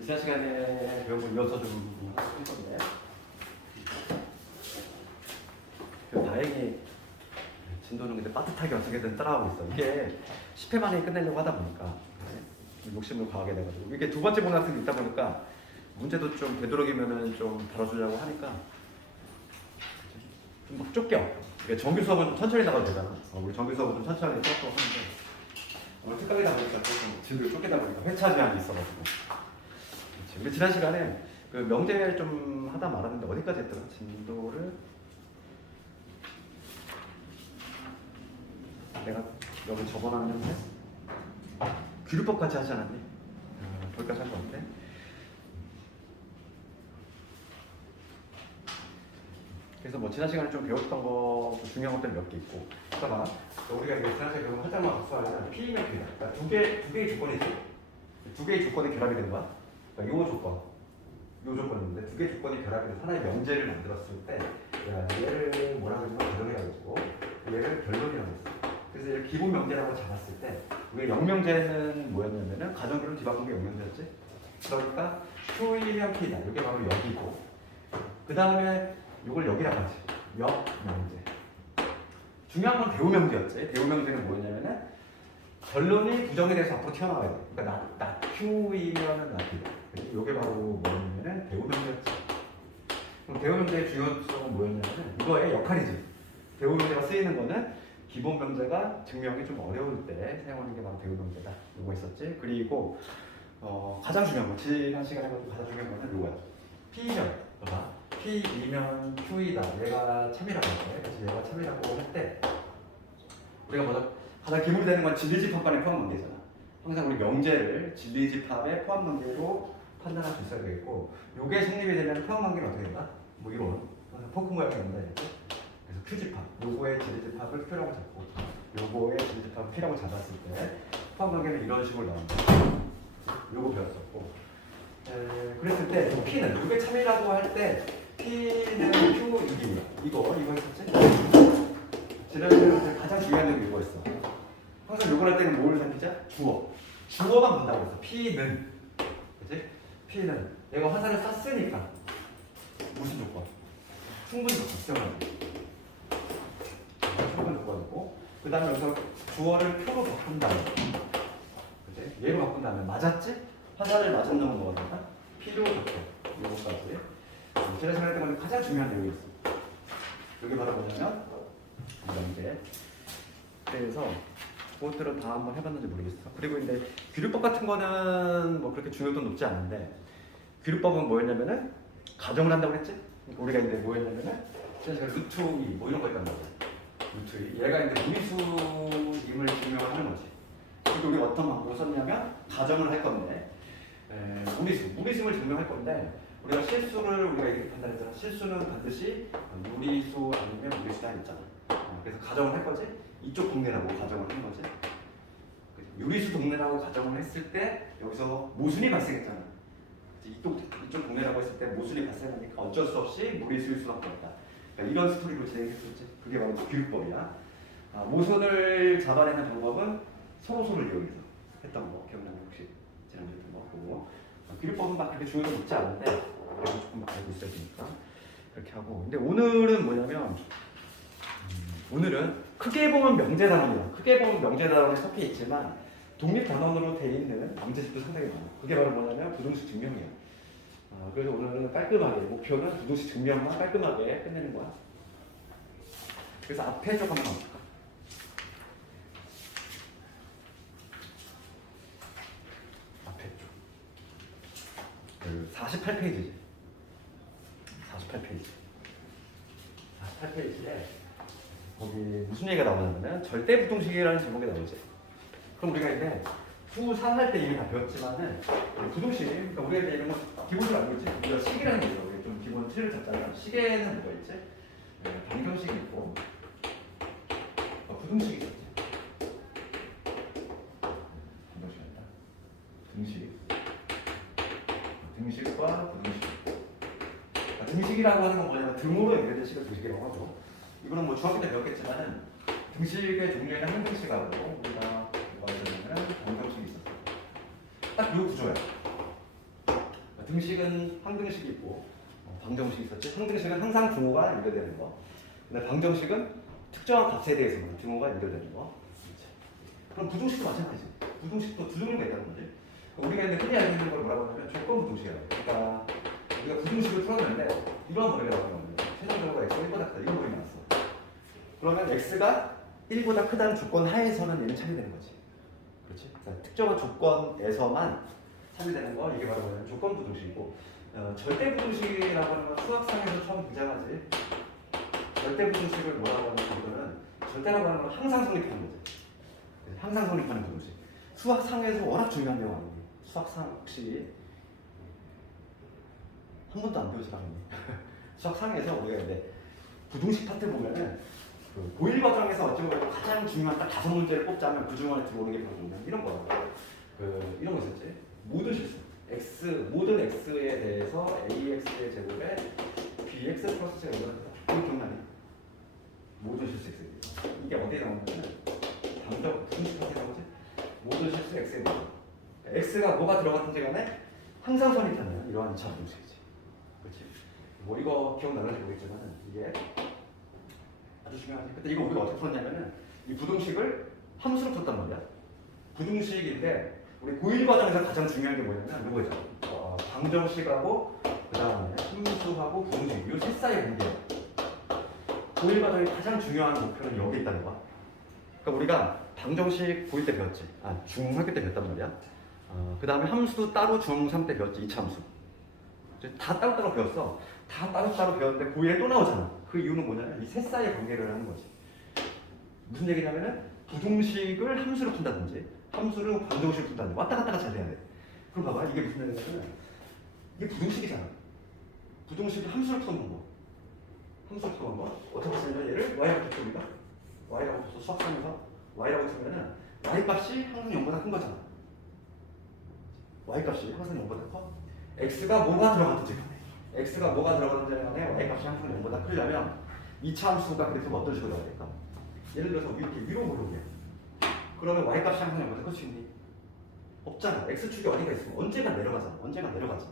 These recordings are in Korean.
지난 시간에 배운 거 이어서 좀 할 건데, 다행히 진도는 근데 빠듯하게 어떻게든 따라가고 있어. 이게 10회 만에 끝내려고 하다 보니까 욕심을 과하게 내가지고 이게 두 번째 문학 같은 게 있다 보니까 문제도 좀 되도록이면은 좀 다뤄주려고 하니까 좀 막 쫓겨. 정규 수업은 좀 천천히 나가도 되잖아. 우리 정규 수업은 좀 천천히 수업도 하는데 오늘 특강이다 보니까 조금 진도를 쫓기다 보니까 회차 제한이 있어가지고. 근데 지난 시간에 그 명제를 좀 하다 말았는데 어디까지 했더라? 진도를 내가 여기 적어놨는데 규류법 같이 하지 않았니? 거기까지 할 것 같아. 그래서 뭐 지난 시간에 좀 배웠던 거 중요한 것들 몇 개 있고. 잠깐만. 우리가 이제 지난 시간에 배운 살짝만 복수하면 P이면 P다. 그러니까 두 개의 조건이 있어. 두 개의 조건이 결합이 되는 거야. 그러니까 요 조건, 요 조건인데 두 개의 조건이 결합이 돼서 하나의 명제를 만들었을 때 얘를 뭐라고 하면 가정이라고 했고 얘를 결론이라고 했어. 그래서 얘를 기본 명제라고 잡았을 때 우리가 영명제는 뭐였냐면은 가정교를 뒤바꾼 게 영명제였지. 그러니까 Q이면 P다. 이게 바로 여기고 그 다음에 이걸 여기라고 하지. 역명제. 중요한 건 대우명제였지. 대우명제는 뭐였냐면은 결론이 부정에 대해서 앞으로 튀어나와야 돼. 그러니까 나 Q이면은 나 P다. 이게 바로 뭐였냐면은 대우명제였지. 그럼 대우명제의 중요성은 뭐였냐면은 이거의 역할이지. 대우명제가 쓰이는 거는 기본 명제가 증명이 좀 어려울 때 사용하는 게 바로 대우명제다. 이거 있었지. 그리고 가장 중요한 거, 지난 시간에 가장 중요한 거는 이거야. P면, 봐봐. P이면 Q이다. 얘가 참이라고 할 때, 그래서 얘가 참이라고 할 때, 우리가 가장 기본이 되는 건 진리집합간의 포함관계잖아. 항상 우리 명제를 진리집합의 포함관계로 판단할 수 있어야 되겠고, 요게 성립이 되면 포함관계는 어떻게 된다? 뭐 이런 포크 모양이 된다 이렇게. 그래서 Q집합, 요거의 진리집합을 Q라고 잡고, 요거의 진리집합을 P라고 잡았을 때 포함관계는 이런 식으로 나온다. 요거 배웠었고, 그랬을 때 P는 요게 참이라고 할 때 P는 Q 6이야. 이거 있었지? 지난주에 가장 중요한 게 이거였어. 항상 요걸 할 때는 뭘 살피자? 주어만 본다고 했어. P는, 그치? P는 내가 화살을 쐈으니까 무슨 조건? 충분 조건, 충분 조건이고 그 다음에 여기서 주어를 표로 바꾼다면, 그치? 얘로 바꾼다면 맞았지? 화살을 맞은 놈은 뭐가 된다? P로 바꿔. 요거까지. 지난 시간에 때문에 가장 중요한 내용이었어. 여기 바로 뭐냐면 명제. 그래서 그것들은 다 한번 해봤는지 모르겠어. 그리고 이제 규류법 같은 거는 뭐 그렇게 중요도 높지 않은데 규류법은 뭐였냐면은 가정을 한다고 했지? 우리가 이제 뭐였냐면은 제가 루트 2 뭐 이런 거 했단 말이야. 루트 2 얘가 이제 무리수임을 증명을 하는 거지. 그리고 우리가 어떤 방법을 썼냐면 가정을 할 건데 무리수임을 증명할 건데 우리가 실수를 우리가 이렇게 판단했잖아. 실수는 반드시 무리수 아니면 무리수다 했잖아. 그래서 가정을 할 거지. 이쪽 동네라고 가정을 한 거지. 유리수 동네라고 가정을 했을 때 여기서 모순이 발생했잖아. 이쪽 동네라고 했을 때 모순이 발생하니까 어쩔 수 없이 무리수일 수밖에 없다. 그러니까 이런 스토리로 진행했었지. 그게 바로 규율법이야. 모순을 잡아내는 방법은 서로서를 이용해서 했던 거 기억나면 혹시 지난주에 했던 거 보고 규율법은 막 그렇게 중요도 높지 않은데 그래도 조금 알고 있어야 되니까 그렇게 하고. 근데 오늘은 뭐냐면 오늘은 크게 보면 명제단원이야. 크게 보면 명제단원에 섞여 있지만 독립단원으로 돼 있는 명제집도 상당히 많아. 그게 바로 뭐냐면 부동식 증명이야. 그래서 오늘은 깔끔하게 목표는 부동식 증명만 깔끔하게 끝내는 거야. 그래서 앞에 쪽 한번 볼까? 앞에 쪽 48페이지지. 48페이지. 48페이지에 거기 무슨 얘기가 나오냐면 절대 부동식이라는 제목이 나오지. 그럼 우리가 이제 후3할 때 이미 다 배웠지만은 부동식, 그러니까 우리가 이제 이런 거 기본적으로 알고 있지. 우리가 식이라는 게 있어. 우리 좀 기본 틀을 잡잖아. 식에는 뭐가 있지? 반경식이 있고 부동식이 있었지. 반경식이 아니라 등식과 부동식. 등식이라고 하는 건 뭐냐면 등으로 연결된 식을 등식이라고 하고, 이거는 뭐 중학교 때 배웠겠지만은 등식의 종류에는 한 등식하고 우리가 뭐가 있었냐면 반경식이 있었어. 딱 이 구조야. 등식은 항등식이 있고 방정식이 있었지. 항등식은 항상 등호가 연결되는 거. 근데 방정식은 특정한 값에 대해서만 등호가 연결되는 거. 그럼 부등식도 마찬가지지. 부등식도 두 종류가 있다는 거지. 우리가 근데 흔히 알고 있는 걸 뭐라고 하냐면 조건 부등식이라고. 그러니까 우리가 부등식을 풀었는데 이런 범위가 나오는 거예요. 최종적으로 x가 1보다 크다. 이런 범위 나왔어. 그러면 x가 1보다 크다는 조건 하에서는 얘는 차지되는 거지. 그렇지? 그러니까 특정한 조건에서만 차지되는 거 이게 바로 뭐냐면 조건 부등식이고 절대 부등식이라고 하는 건 수학상에서 처음 등장하지. 절대 부등식을 뭐라고 하는 거는 절대라고 하는 건 항상 성립하는 거지. 항상 성립하는 부등식. 수학상에서 워낙 중요한 내용 아니니? 수학상 혹시 한 번도 안 배우지 않았니? 수학상에서 우리가 이제 부등식 파트 보면은 그 고1 과정에서 어찌 보면 가장 중요한 딱 5문제를 뽑자면 그 중 안에 들어오는 게 바로 이런 거야. 이런 거 있었지. 모든 실수. 모든 x에 대해서 ax의 제곱에 bx 플러스 제가 이거다. 이거 기억나니? 모든 실수 x에 대해서. 이게 어디에 나오냐면 방정 부등식 파트에 나오지. 모든 실수 x에 대해서. x가 뭐가 들어갔든지 간에 항상 성립하는 이러한 2차 부등식이지. 그렇지? 뭐 이거 기억나는지 모르겠지만 이게 아주 중요하지. 그때 이거 우리가 어떻게 풀었냐면은 이 부등식을 함수로 풀었단 말이야. 부등식인데 우리 고1 과정에서 가장 중요한 게 뭐냐면 이거죠. 방정식하고 그 다음에 함수하고 부등식 이 셋 사이의 관계야. 고1 과정의 가장 중요한 목표는 여기 있다는 거야. 그러니까 우리가 방정식 고1 때 배웠지. 중학교 때 배웠단 말이야. 그 다음에 함수도 따로 중3 때 배웠지. 2차 함수. 다 따로따로 배웠어. 다 따로따로 배웠는데 고1에 또 나오잖아. 그 이유는 뭐냐면 이 셋 사이의 관계를 하는 거지. 무슨 얘기냐면은 부등식을 함수로 푼다든지 함수를 방정식으로 푼다든지 왔다 갔다가 잘 돼야 돼. 그럼 봐봐. 이게 무슨 얘기냐면 이게 부등식이잖아. 부등식을 함수로 푸는 방법. 함수로 푸는 방법. 어떻게 쓰냐면 얘를 y라고 풉니다. y라고 둬서 수학상에서 y라고 쓰면은 y 값이 항상 0보다 큰 거잖아. y 값이 항상 0보다 커. x가 뭐가 들어갔든지 간에 x가 뭐가 들어갔든지 간에 y 값이 항상 0보다 크려면 2차 함수가 그래서 어떤 식으로 나와야 될까? 예를 들어서 이렇게 위로 올라오게. 그러면 y 값이 항상 0보다 클 수 있니? 없잖아. x축이 어디가 있으면 언제가 내려가잖아. 언제가 내려가지.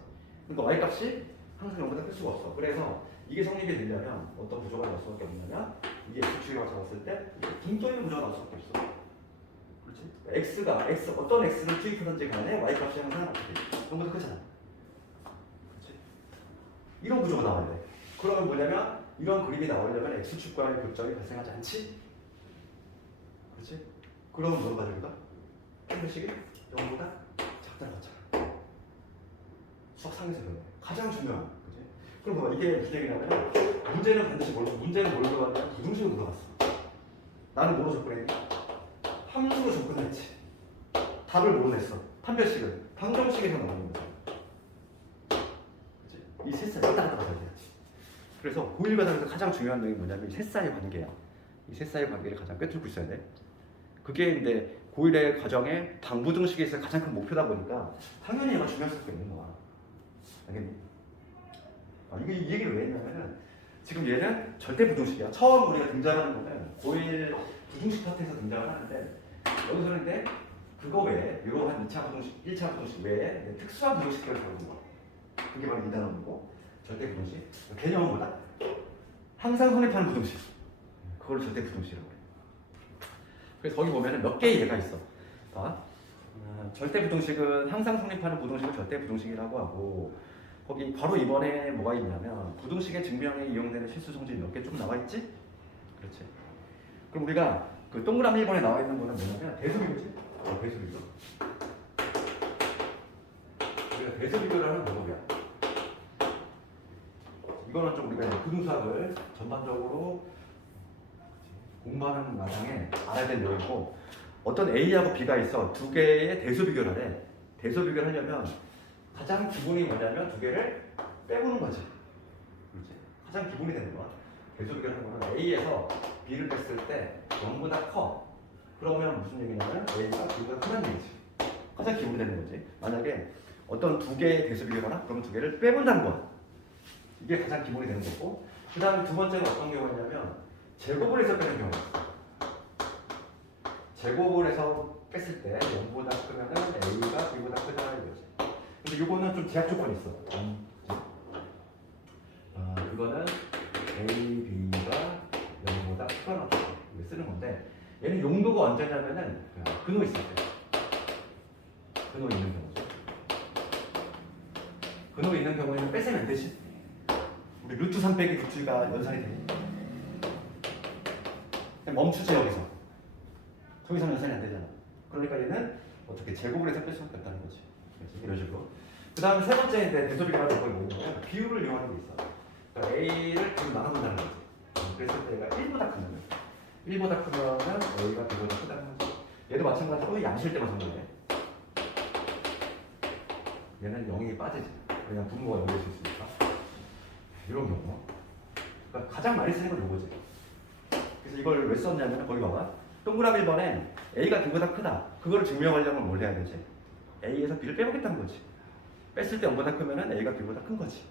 그러니까 y 값이 항상 0보다 클 수가 없어. 그래서 이게 성립이 되려면 어떤 구조가 나올 수밖에 없느냐? 이게 x축이라고 잡았을 때 붕떠 있는 구조가 나올 수밖에 없어. 그렇지? 어떤 x를 투입하든지 간에 y 값이 항상 어떻게 0보다 크잖아. 이런 구조가 나와야 돼. 그러면 뭐냐면 이런 그림이 나오려면 x축과의 교점이 발생하지 않지? 그렇지? 그러면 뭐로 가져올까? 한글식이 0보다 작다는 거잖아. 수학상에서 그래. 가장 중요한. 그렇지? 그럼 봐봐. 이게 무슨 얘기냐면 문제는 반드시 문제는 뭘 들어갔냐? 부등식으로 들어갔어. 나는 뭐로 접근했니? 함수로 접근했지. 답을 뭐로 냈어? 판별식은 방정식에서 나오는 거지. 이 셋 사이 왔다 갔다 해야지. 그래서 고1 과정에서 가장 중요한 내용이 뭐냐면 이 셋 사이 관계야. 이 셋 사이 관계를 가장 꿰뚫고 있어야 돼. 그게 이제 고1의 과정에 방부등식에서 가장 큰 목표다 보니까 당연히 얘가 중요할 수밖에 없는 거야. 알겠니? 이 얘기를 왜 했냐면은 지금 얘는 절대 부등식이야. 처음 우리가 등장하는 거는 고1 부등식 파트에서 등장을 하는데 여기서는 근데 그거 외에 이러한 2차 부등식, 1차 부등식 외에 특수한 부등식들을 배우는 거야. 그게 바로 2단원이고 절대 부등식. 개념은 뭐다? 항상 성립하는 부등식. 그걸 절대 부등식이라고 해요. 그래서 거기 보면은 몇 개의 예가 있어. 절대 부등식은 항상 성립하는 부등식을 절대 부등식이라고 하고 거기 바로 이번에 뭐가 있냐면 부등식의 증명에 이용되는 실수 성질이 몇 개 좀 나와 있지? 그렇지. 그럼 우리가 그 동그라미 1번에 나와 있는 거는 뭐냐면 대수비교지? 대수비교. 우리가 대수비교를 하는 방법이야. 이거는 좀 우리가 부등수학을 전반적으로 공부하는 마당에 알아야 될 내용이고 어떤 A하고 B가 있어 두 개의 대수 비교를 해. 대수 비교를 하려면 가장 기본이 뭐냐면 두 개를 빼보는 거지. 그렇지? 가장 기본이 되는 거야. 대수 비교를 하는 거는 A에서 B를 뺐을 때 0보다 커. 그러면 무슨 얘기냐면 A가 B보다 크다는 얘기지. 가장 기본이 되는 거지. 만약에 어떤 두 개의 대수 비교를 하나? 그러면 두 개를 빼본다는 거야. 이게 가장 기본이 되는 거고 그 다음에 두 번째는 어떤 경우가 있냐면 제곱을 해서 빼는 경우가 있어. 제곱을 해서 뺐을 때 0보다 크면은 A가 B보다 크다 그래서 이거는 좀 제약 조건이 있어. 이거는 A, B가 0보다 크거나 이거 쓰는 건데 얘는 용도가 언제냐면은 근호 있을 때. 근호 있는 경우죠. 근호 있는 경우에는 뺏으면 안 되지. 우리 루트 3 빼기 루트가 연산이 돼. 그냥 멈추지 여기서. 저기서 연산이 안 되잖아. 그러니까 얘는 어떻게 제곱을 해서 뺄 수밖에 없다는 거지. 그렇지? 이런 식으로. 그 다음에 세 번째인데 대소비가 하는 건 뭐냐면 비율을 이용하는 게 있어. 그러니까 A를 지금 나눠본다는 거지. 그랬을 때 얘가 1보다 크면 1보다 크면은 A가 B보다 크다는 거지. 얘도 마찬가지로 양실 때만 성공해. 얘는 0이 빠지지. 그냥 분모가 연결될 수 있으니까. 이런 경우. 그러니까 가장 많이 쓰는 건 이거지. 그래서 이걸 왜 썼냐면 거기 봐봐. 동그라미 1번엔 A가 B보다 크다. 그거를 증명하려면 뭘 해야 되지? A에서 B를 빼먹겠다는 거지. 뺐을 때 0보다 크면은 A가 B보다 큰 거지.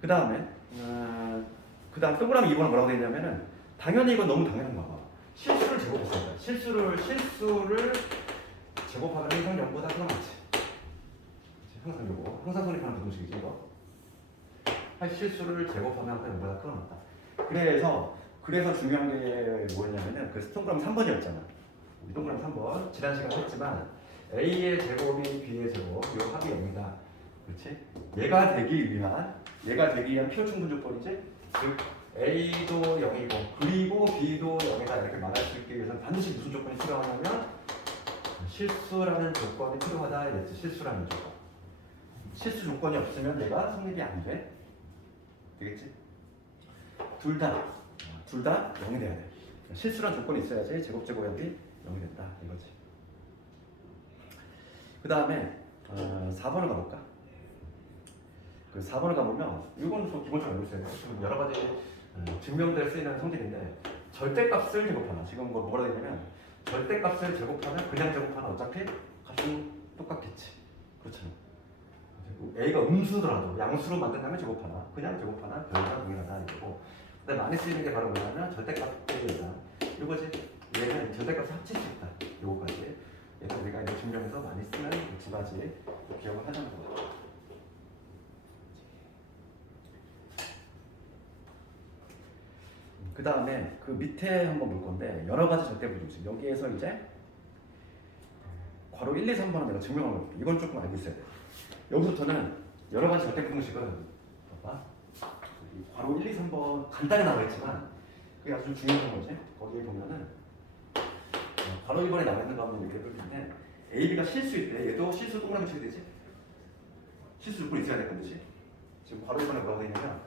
그 다음에 동그라미 2번은 뭐라고 되어 있냐면은 당연히 이건 너무 당연한 거 봐. 실수를 제곱했습니다. 실수를 제곱하면 항상 0보다 크다 맞지? 항상 요거 항상 손익하는 부동식이지 이거. 실수를 제곱하면 항상 0보다 크다 맞다. 그래서 중요한 게 뭐였냐면은 그 동그라미 3번이었잖아. 우리 동그라미 3번 지난 시간에 했지만 A의 제곱이 B의 제곱 요 합이 0이다. 그렇지? 얘가 되기 위한 필요 충분 조건이지. 즉 A도 0이고 그리고 B도 0이다 이렇게 말할 수 있기 위해서는 반드시 무슨 조건이 필요하냐면 실수라는 조건이 필요하다 이랬지. 실수라는 조건. 실수 조건이 없으면 얘가 성립이 안 돼. 되겠지? 둘 다 0이 돼야 돼. 실수라는 조건이 있어야지 제곱제곱합이 0이 된다 이거지. 그 다음에 4번을 가볼까? 그 4번을 가보면 이거는 좀 기본적으로 알고 있어야 돼요. 지금 여러 가지 증명될 수 있는 성질인데 절대값을 제곱하나 지금 뭐라 되어 있냐면 절대값을 제곱하면 그냥 제곱하나 어차피 값은 똑같겠지. 그렇잖아. A가 음수더라도 양수로 만든다면 제곱하나 그냥 제곱하나 별과 동일하다 이거고. 그다음에 많이 쓰이는 게 바로 뭐냐면 절대값 대비다 이거지. 얘는 절대값을 합칠 수 있다 요거까지. 얘가 우리가 이제 증명해서 많이 쓰는 두 가지 기억을 하자는 거예요. 그 다음에 그 밑에 한번 볼 건데 여러 가지 절대 부등식 여기에서 이제 괄호 1, 2, 3번은 내가 증명한 거 볼게. 이건 조금 알고 있어야 돼. 여기서부터는 여러 가지 절대 부등식은 봐봐. 괄호 1, 2, 3번 간단히 나와있지만 그게 아주 중요한 거지. 거기에 보면은 괄호 1번에 나와 있는 거 한번 이렇게 볼 텐데 A, B가 실수일 때 얘도 실수 동그라미 치게 되지. 실수 조건이 있어야 될 건데 지금 괄호 1번에 뭐라고 되어 있냐면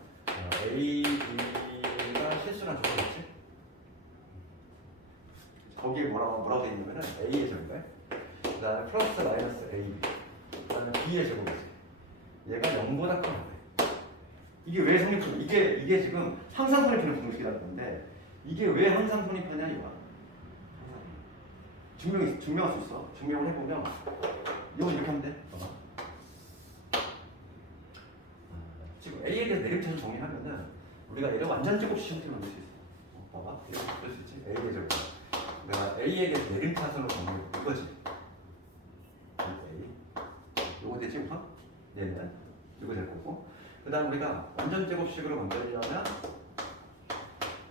A, B가 실수라는 조건이 있지. 거기에 뭐라고 되어 있냐면은 A의 제곱인가요? 그 다음에 플러스 마이너스 AB 그 다음에 B의 제곱이지. 얘가 0보다 크면 안 돼. 이게 왜 성립하냐? 이게 지금 항상 성립하는 부등식이라는 건데 이게 왜 항상 성립하냐 이거야. 증명할 수 있어. 증명을 해보면 이건 이렇게 하면 돼. 봐봐. 지금 A에 대해서 내림차순 정리하면은 우리가 얘를 완전 제곱식 형태로 만들 수 있어. 봐봐. 이렇게 만들 수 있지. A의 제곱. 내가 A에 대해서 내림차순으로 정리해볼게. 이거지. A. 요거 되지 우선? 얘는 이거 될 거고. 그 다음 우리가 완전 제곱식으로 만들려면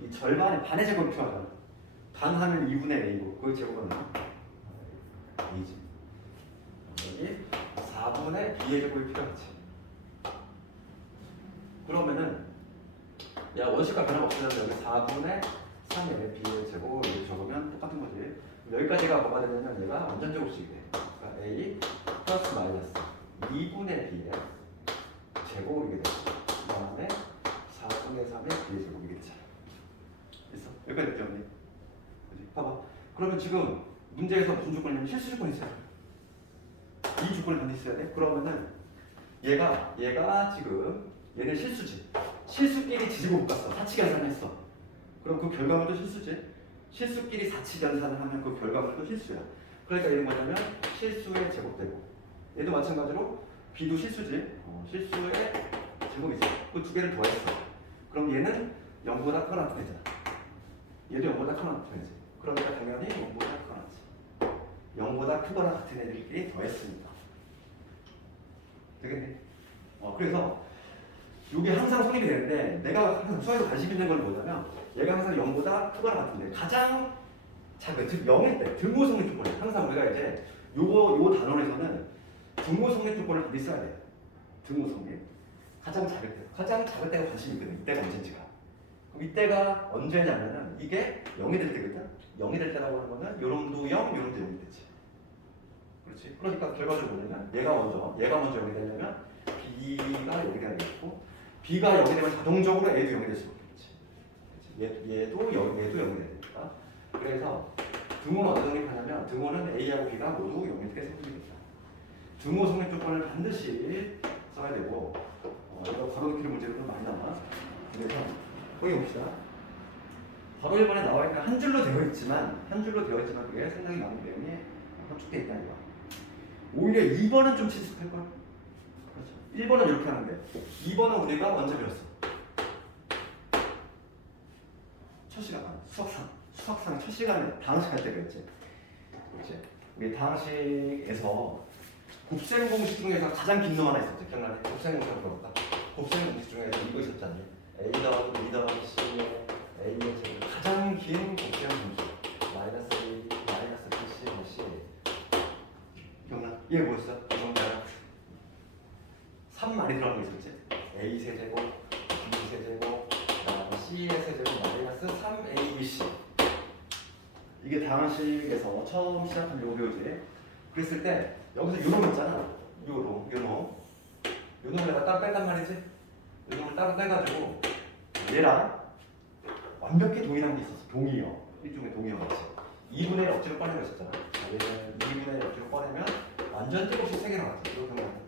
이 절반의 반의 제곱이 필요하잖아. 반 하면 2분의 A고 그 제곱은 A지. 여기 4분의 B의 제곱이 필요하지. 그러면은 야 원식과 변화가 없으면 여기 4분의 3의 B의 제곱 이렇게 적으면 똑같은 거지. 여기까지가 뭐가 되냐면 얘가 완전 제곱식이 돼. 그러니까 A 플러스 마이너스 2분의 B의 제곱이 되고 그 다음에 4분의 3의 B의 제곱이 되잖아. 있어? 여기까지 됐죠? 언니? 그치? 봐봐. 그러면 지금 문제에서 무슨 조건이냐면 실수 조건이 있어야 돼. 이 조건을 반드시 있어야 돼. 그러면은 얘가 지금 얘는 실수지. 실수끼리 지지고 못 갔어. 사치 연산했어. 그럼 그 결과물도 실수지. 실수끼리 사치 연산을 하면 그 결과물도 실수야. 그러니까 얘는 뭐냐면 실수의 제곱되고 얘도 마찬가지로 B도 실수지. 실수의 제곱이지. 그 두 개를 더했어. 그럼 얘는 0보다 크거나 같은 애잖아. 얘도 0보다 크거나 같은 애지. 그러니까 당연히 0보다 크거나 같지. 0보다 크거나 같은 애들끼리 더했으니까 되겠네. 그래서 이게 항상 성립이 되는데 내가 항상 수학에서 관심 있는 건 뭐냐면 얘가 항상 0보다 크거나 같은데 가장 작은 즉 0일 때 등호 성립 조건이 항상 우리가 이제 요 단원에서는 등호 성립 조건을 반드시 써야 돼요. 등호 성립 가장 작을 때가 관심이 있거든. 이때가 언제인지가. 그럼 이때가 언제냐면은 이게 0이 될 때거든. 0이 될 때라고 하는 거는 요놈도 0, 요놈도 0이 되지. 그렇지. 그러니까 결과적으로 뭐냐면 얘가 먼저 0이 되려면 B가 0이 돼야 되겠고 B가 0이 되면 자동적으로 A도 0이 될 수밖에 없지. 얘도 0이 돼야 되니까. 그래서 등호는 어떻게 성립하냐면 등호는 A하고 B가 모두 0일 때 성립됩니다. 등호 성립 조건을 반드시 써야 되고 이거 바로 넣기를 문제로 좀 많이 나와. 그래서 거기 봅시다. 바로 1번에 나와 있는 한 줄로 되어 있지만 그게 상당히 많은 내용이 함축되어 있다는 거야. 오히려 2번은 좀 친숙할 거야. 그렇죠. 1번은 이렇게 하는데 2번은 우리가 먼저 배웠어. 첫 시간 수학상 첫 시간에 당식 할 때 배웠지. 그렇지. 우리 당식에서 곱셈 공식 중에서 가장 긴 놈 하나 있었죠. 기억나네? 곱셈 공식 한번 볼까? 곱셈 공식 중에서 이거 있었잖아요. A 더하기 B 더하기 C의 A의 제곱 가장 긴 곱셈 공식 마이너스 A 마이너스 BC C 기억나? 얘 뭐였어? 기억나요? 3 많이 들어가는 거 있었지? A 세제곱 B 세제곱 그다음에 C의 세제곱 마이너스 3ABC 이게 당식에서 처음 시작한 요교지. 그랬을 때 여기서 요놈 있잖아. 요놈을 내가 따로 뺀단 말이지. 요놈을 따로 빼가지고 얘랑 완벽히 동일한 게 있었어. 동의어. 일종의 동의어 같이. 2분의 1 억지로 꺼내고 있었잖아. 얘는 2분의 1 억지로 꺼내면 완전 띠없이 3개 나왔지. 이렇게 하면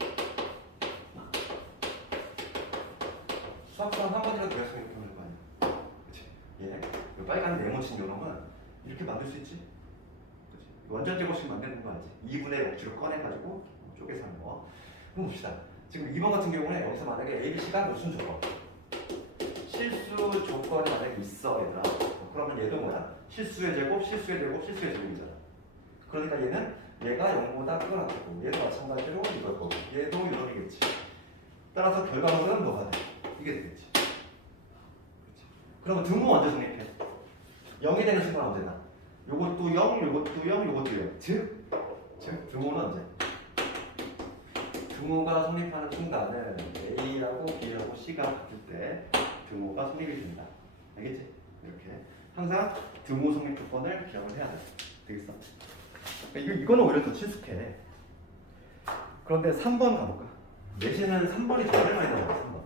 수학상 한 번이라도 배웠으면 이렇게 하는 거 아니야. 그치? 얘 빨간 네모친 요놈은 이렇게 만들 수 있지. 그치? 완전 띠없이 만드는 거 알지? 2분의 1 억지로 꺼내가지고 쪼개서 하는 거. 그럼 봅시다. 지금 2번 같은 경우는 여기서 만약에 ABC가 무슨 조건? 실수 조건이 만약에 있어 얘들아. 그러면 얘도 뭐야? 실수의 제곱, 실수의 제곱, 실수의 제곱이잖아. 그러니까 얘가 0보다 크거나 같고 얘도 마찬가지로 이걸 거고 얘도 이놈이겠지. 따라서 결과물은 뭐가 돼? 이게 되겠지. 그렇지. 그러면 등호 언제 성립해? 0이 되는 순간 언제나? 요것도 0, 요것도 0, 요것도 0. 즉 등호는 언제? 등호가 성립하는 순간은 A하고 B하고 C가 같을 때 등호가 성립이 됩니다. 알겠지? 이렇게 항상 등호 성립 조건을 기억을 해야 돼. 되겠어? 이거는 오히려 더 친숙해. 그런데 3번 가볼까? 내신은 3번이 정말 많이 나와요. 3번.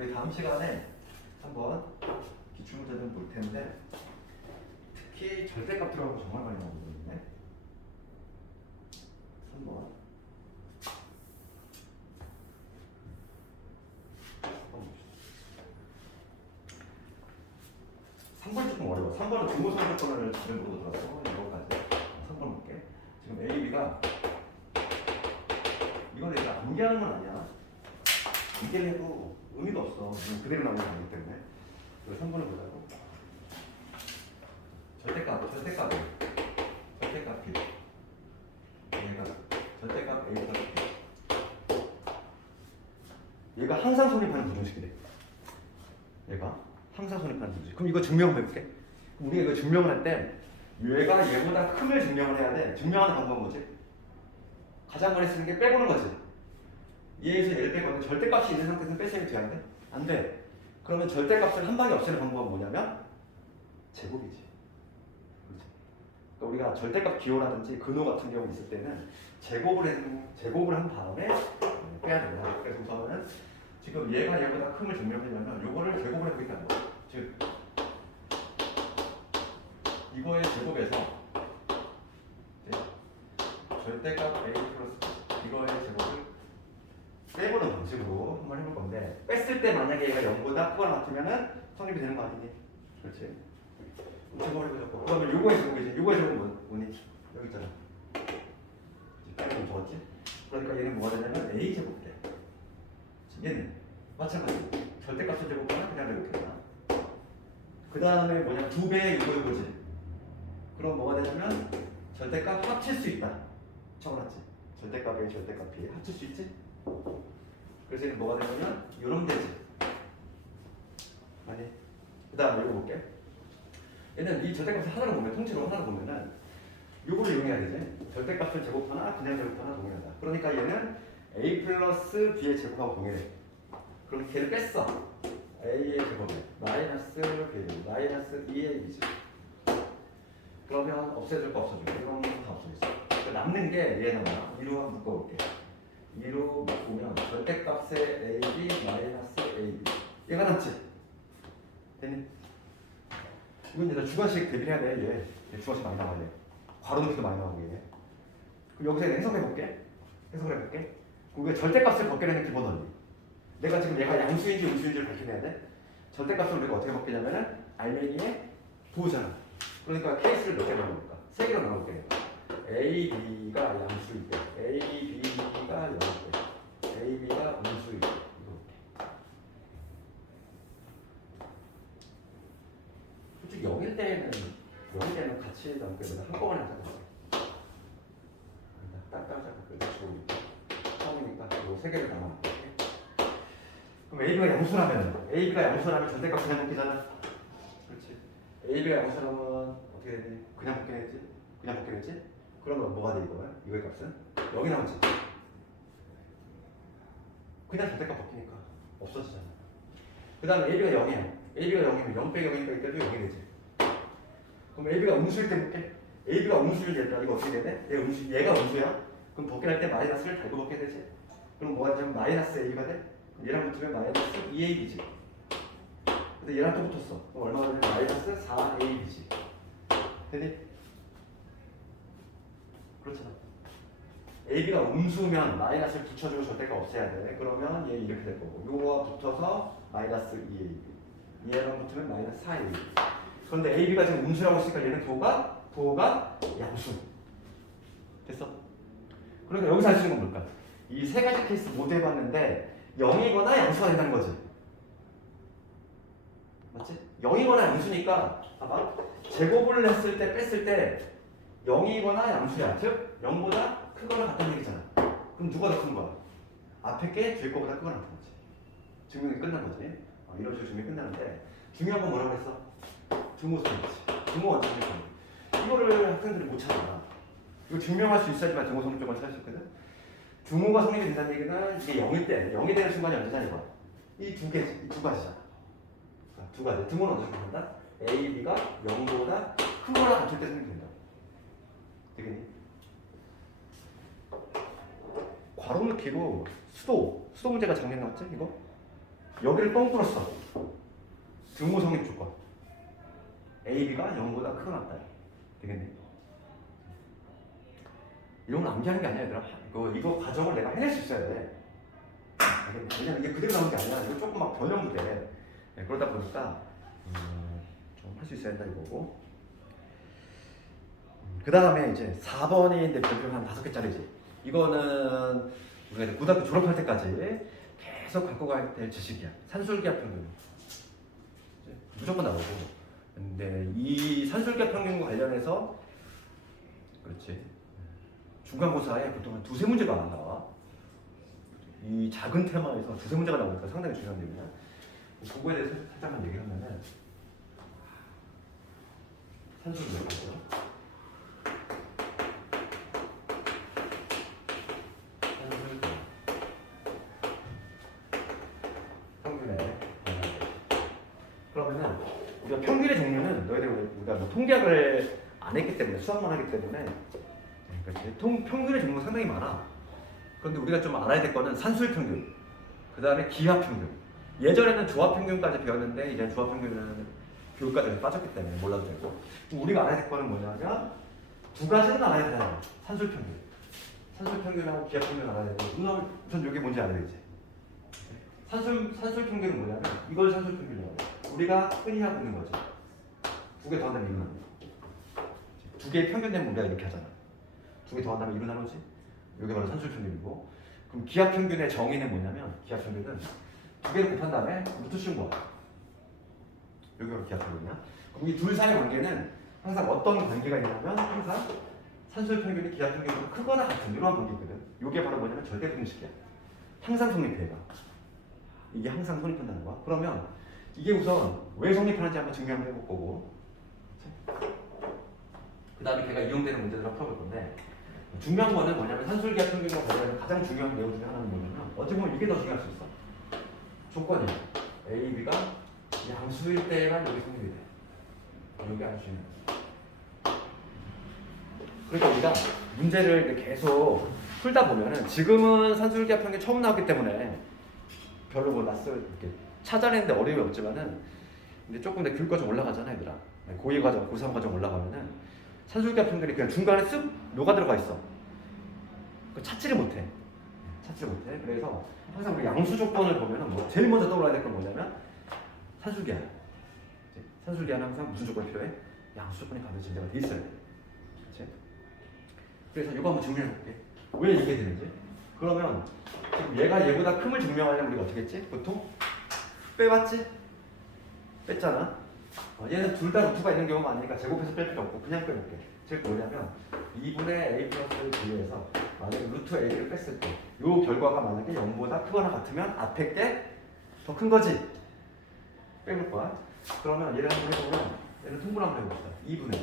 우리 다음 시간에 3번 기출문제는 볼 텐데 특히 절대값 들어가고 정말 많이 나오거든요. 3번. 3번이 조금 어려워. 3번은 등호 성립 조건을 다른 부로 들어서 이거까지 3번 볼게. 지금 A, B가 이건 내가 암기하는 건 아니야. 암기해도 의미가 없어. 그대로 나오는 거 아니기 때문에. 그래서 3번을 보자고. 절대값 B. 얘가 절대값 A 플러스 B. 얘가 항상 성립하는 부정식이래. 얘가 항상 성립하는 부정식. 그럼 이거 증명을 해볼게. 우리가 이거 증명을 할 때 얘가 얘보다 큰을 증명을 해야 돼. 증명하는 방법은 뭐지? 가장 많이 쓰는 게 빼보는 거지. 얘에서 얘를 빼고 절대값이 있는 상태에서 뺐으면 돼야 돼? 안 돼. 그러면 절대값을 한 방에 없애는 방법은 뭐냐면 제곱이지. 그렇지? 그러니까 우리가 절대값 기호라든지 근호 같은 경우 있을 때는 제곱을 한 다음에 빼야 된다. 그래서 우선은 지금 얘가 얘보다 큰을 증명하려면 요거를 제곱을 해보겠다는 거야. 즉 이거의 제곱에서 절대값 A 플러스 이거의 제곱을 빼보는 방식으로 한번 해볼 건데 뺐을 때 만약에 얘가 0보다 크거나 같으면은 성립이 되는 거 아니니? 그렇지? 제곱을 해보자고. 그러면 요거의 제곱이지. 요거의 제곱은 뭐니? 여기 있잖아. 빨리 좀 적었지? 그러니까 얘는 뭐가 되냐면 A 제곱 돼. 얘는 마찬가지. 절대값을 제곱하나 그냥 제곱해라. 그 다음에 뭐냐? 2배의 요거지. 그럼 뭐가 되냐면 절대값 합칠 수 있다. 적어놨지. 절대값 A, 절대값 B 합칠 수 있지? 그래서 얘는 뭐가 되냐면 이러면 되지. 아니. 그 다음에 읽어볼게. 얘는 이 절대값을 하나로 보면, 통째로 하나로 보면은 요거를 이용해야 되지. 절대값을 제곱하나 그냥 제곱하나 동일하다. 그러니까 얘는 a 플러스 b의 제곱하고 동일해. 그럼 걔를 뺐어. a의 제곱에 마이너스 b 마이너스 2ab지. 그러면 없애줄 거 없어져. 이런 거 다 없어졌어. 그러니까 남는 게 얘 남아. 2로 묶어볼게. 2로 묶으면 절대값의 ab 마이너스 ab. 얘가 남지? 됐니? 이건 이제 주관식 대비해야 돼. 얘 주관식 많이 나와야 돼. 괄호 높이도 많이 나오고 얘. 그럼 여기서 해석해볼게. 해석을 해볼게. 그럼 우리가 절대값을 벗겨내는 기본 원리. 내가 지금 얘가 양수인지 음수인지를 밝혀내야 돼. 절대값을 우리가 어떻게 벗기냐면은 알맹이의 부호잖아. 그러니까 케이스를 몇 개 나눠볼까? 세 개로 나눠볼게. A, B가 양수일 때, A, B가 영일 때, A, B가 음수일 때. 솔직히 0일 때는 같이 남게 되면 한꺼번에 하잖아. 딱딱딱 그래가지고 처음이니까 이거 세 개를 나눠볼게. 그럼 AB가 양수라면 절대값 그냥 벗기잖아. 그렇지. AB가 양수라면 어떻게 되니? 그냥 벗겨내지? 그냥 벗겨내지? 그러면 뭐가 돼 이거야? 이거의 값은? 0이 나오지. 그냥 절대값 벗기니까 없어지잖아. 그 다음에 AB가 0이야. AB가 0이면 0 빼기 0이니까 이때도 0이 되지. 그럼 AB가 음수일 때 볼게. AB가 음수일 때 이거 어떻게 되네? 얘가 음수야? 그럼 벗겨낼 때 마이너스를 달고 벗겨야 되지. 그럼 뭐가 되면 마이너스 A가 돼? 그럼 얘랑 붙으면 마이너스 2AB지. 근데 얘랑 또 붙었어. 그럼 얼마가 되면 마이너스 4AB지. 되니? 그렇잖아. AB가 음수면 마이너스를 붙여주고 절대가 없애야 돼. 그러면 얘 이렇게 될 거고. 요거와 붙어서 마이너스 2AB. 얘랑 붙으면 마이너스 4AB. 그런데 AB가 지금 음수라고 했으니까 얘는 도가 양수. 됐어? 그러니까 여기서 할 수 있는 건 뭘까? 이 세 가지 케이스 모두 해봤는데 0이거나 양수가 된다는 거지. 맞지? 0이거나 양수니까 봐봐. 제곱을 했을 때 뺐을 때 0이거나 양수야. 즉 0보다 크거나 같다는 얘기잖아. 그럼 누가 더 큰 거야? 앞에 게 뒤에 거보다 크거나 같은 거지. 증명이 끝난 거지. 이런 식으로 증명이 끝나는데 중요한 건 뭐라고 했어? 등호성이지. 등호 원칙이지. 이거를 학생들이 못 찾아. 이거 증명할 수 있어야지만 등호 성립점을 찾을 수 있거든. 등호가 성립이 된다는 얘기는 이게 0일 때, 0이 되는 순간이 언제냐 이거야. 이 두 가지잖아. 두 가지. 등호는 어떻게 된다? A, B가 0보다 크거나 같을 때 성립된다. 되겠니? 괄호 넣기로 수도 문제가 작년 나왔지 이거? 여기를 뻥 뚫었어. 등호 성립 조건. A, B가 0보다 크거나 같다. 되겠니? 이런 건 암기하는 게 아니야 얘들아. 이거 과정을 내가 해낼 수 있어야 돼. 왜냐면 이게 그대로 나오는 게 아니야. 이거 조금 막 변형도 돼. 그러다 보니까 좀 할 수 있어야 된다 이거고. 그 다음에 이제 4번이 이제 별표 한 5개짜리지. 이거는 우리가 이제 고등학교 졸업할 때까지 계속 갖고 가야 될 지식이야. 산술기하 평균. 무조건 나오고. 근데 이 산술기하 평균과 관련해서 그렇지. 중간고사에 보통 한 2-3문제가 안 나와. 이 작은 테마에서 2-3문제가 나오니까 상당히 중요한 얘기야. 그거에 대해서 살짝만 얘기하면은 산술기하 평균. 그러면은 우리가 평균의 종류는 너희들 우리가 뭐 통계학을 안 했기 때문에 수학만 하기 때문에 그렇지. 평균의 종류가 상당히 많아. 그런데 우리가 좀 알아야 될 거는 산술 평균, 그 다음에 기하 평균. 예전에는 조합 평균까지 배웠는데 이제 조합 평균은 교육과정에 빠졌기 때문에 몰라도 되고. 우리가 알아야 될 거는 뭐냐면 두 가지는 알아야 되잖아. 산술 평균, 산술 평균하고 기하 평균 알아야 되고. 우선 이게 뭔지 알아야 되지. 산술 평균은 뭐냐면 이걸 산술 평균이라고 해. 우리가 흔히 하고 있는 거죠. 두 개 더한다면 1로 나누. 두 개의 평균 되면 우리가 이렇게 하잖아. 두 개 더한다면 1로 나누지. 이게 바로 산술 평균이고. 그럼 기하 평균의 정의는 뭐냐면 기하 평균은 두 개를 곱한 다음에 루트 씌운 거야. 여기 바로 기하 평균이야. 그럼 이 둘 사이의 관계는 항상 어떤 관계가 있냐면 항상 산술 평균이 기하 평균보다 크거나 같은 이러한 관계거든. 이게 바로 뭐냐면 절대 분식이야. 항상 성립해가. 이게 항상 성립한다는 거야. 그러면 이게 우선 왜 성립하는지 한번 증명을 해볼 거고, 그 다음에 걔가 이용되는 문제들을 풀어볼 건데, 중요한 거는 뭐냐면 산술기하 평균과 관련된 가장 중요한 내용 중에 하나는 뭐냐면 어떻게 보면 이게 더 중요할 수 있어. 조건이 A, B가 양수일 때만 여기 성립이 돼. 여기 양수인. 그러니까 우리가 문제를 이렇게 계속 풀다 보면은 지금은 산술기하 평균 처음 나왔기 때문에 별로 뭐 이렇게 찾아내는데 어려움이 없지만은 근데 조금 더 교육과 좀 올라가잖아 얘들아. 고2 과정, 고3 과정 올라가면은 산술기하 평균이 그냥 중간에 쓱 녹아 들어가 있어. 그 찾지를 못해. 그래서 항상 우리 양수 조건을 보면은 뭐 제일 먼저 떠올라야 될 건 뭐냐면 산술기하. 산술기하는 항상 무슨 조건이 필요해? 양수 조건이 반드시 증대가 돼 있어야 돼. 그렇지? 그래서 이거 한번 증명해 볼게. 왜 이게 되는지. 그러면 지금 얘가 얘보다 큼을 증명하려면 우리가 어떻게 했지? 보통 빼봤지? 뺐잖아. 얘는 둘 다 루트가 있는 경우가 아니니까 제곱해서 뺄 필요 없고 그냥 빼볼게. 즉 뭐냐면 2분의 a 플러스 b에서 만약에 루트 a를 뺐을 때 이 결과가 만약에 0보다 크거나 같으면 앞에 게 더 큰 거지. 빼볼 거야. 그러면 얘를 한번 해보면 얘는 통분을 한번 해봅시다. 2분의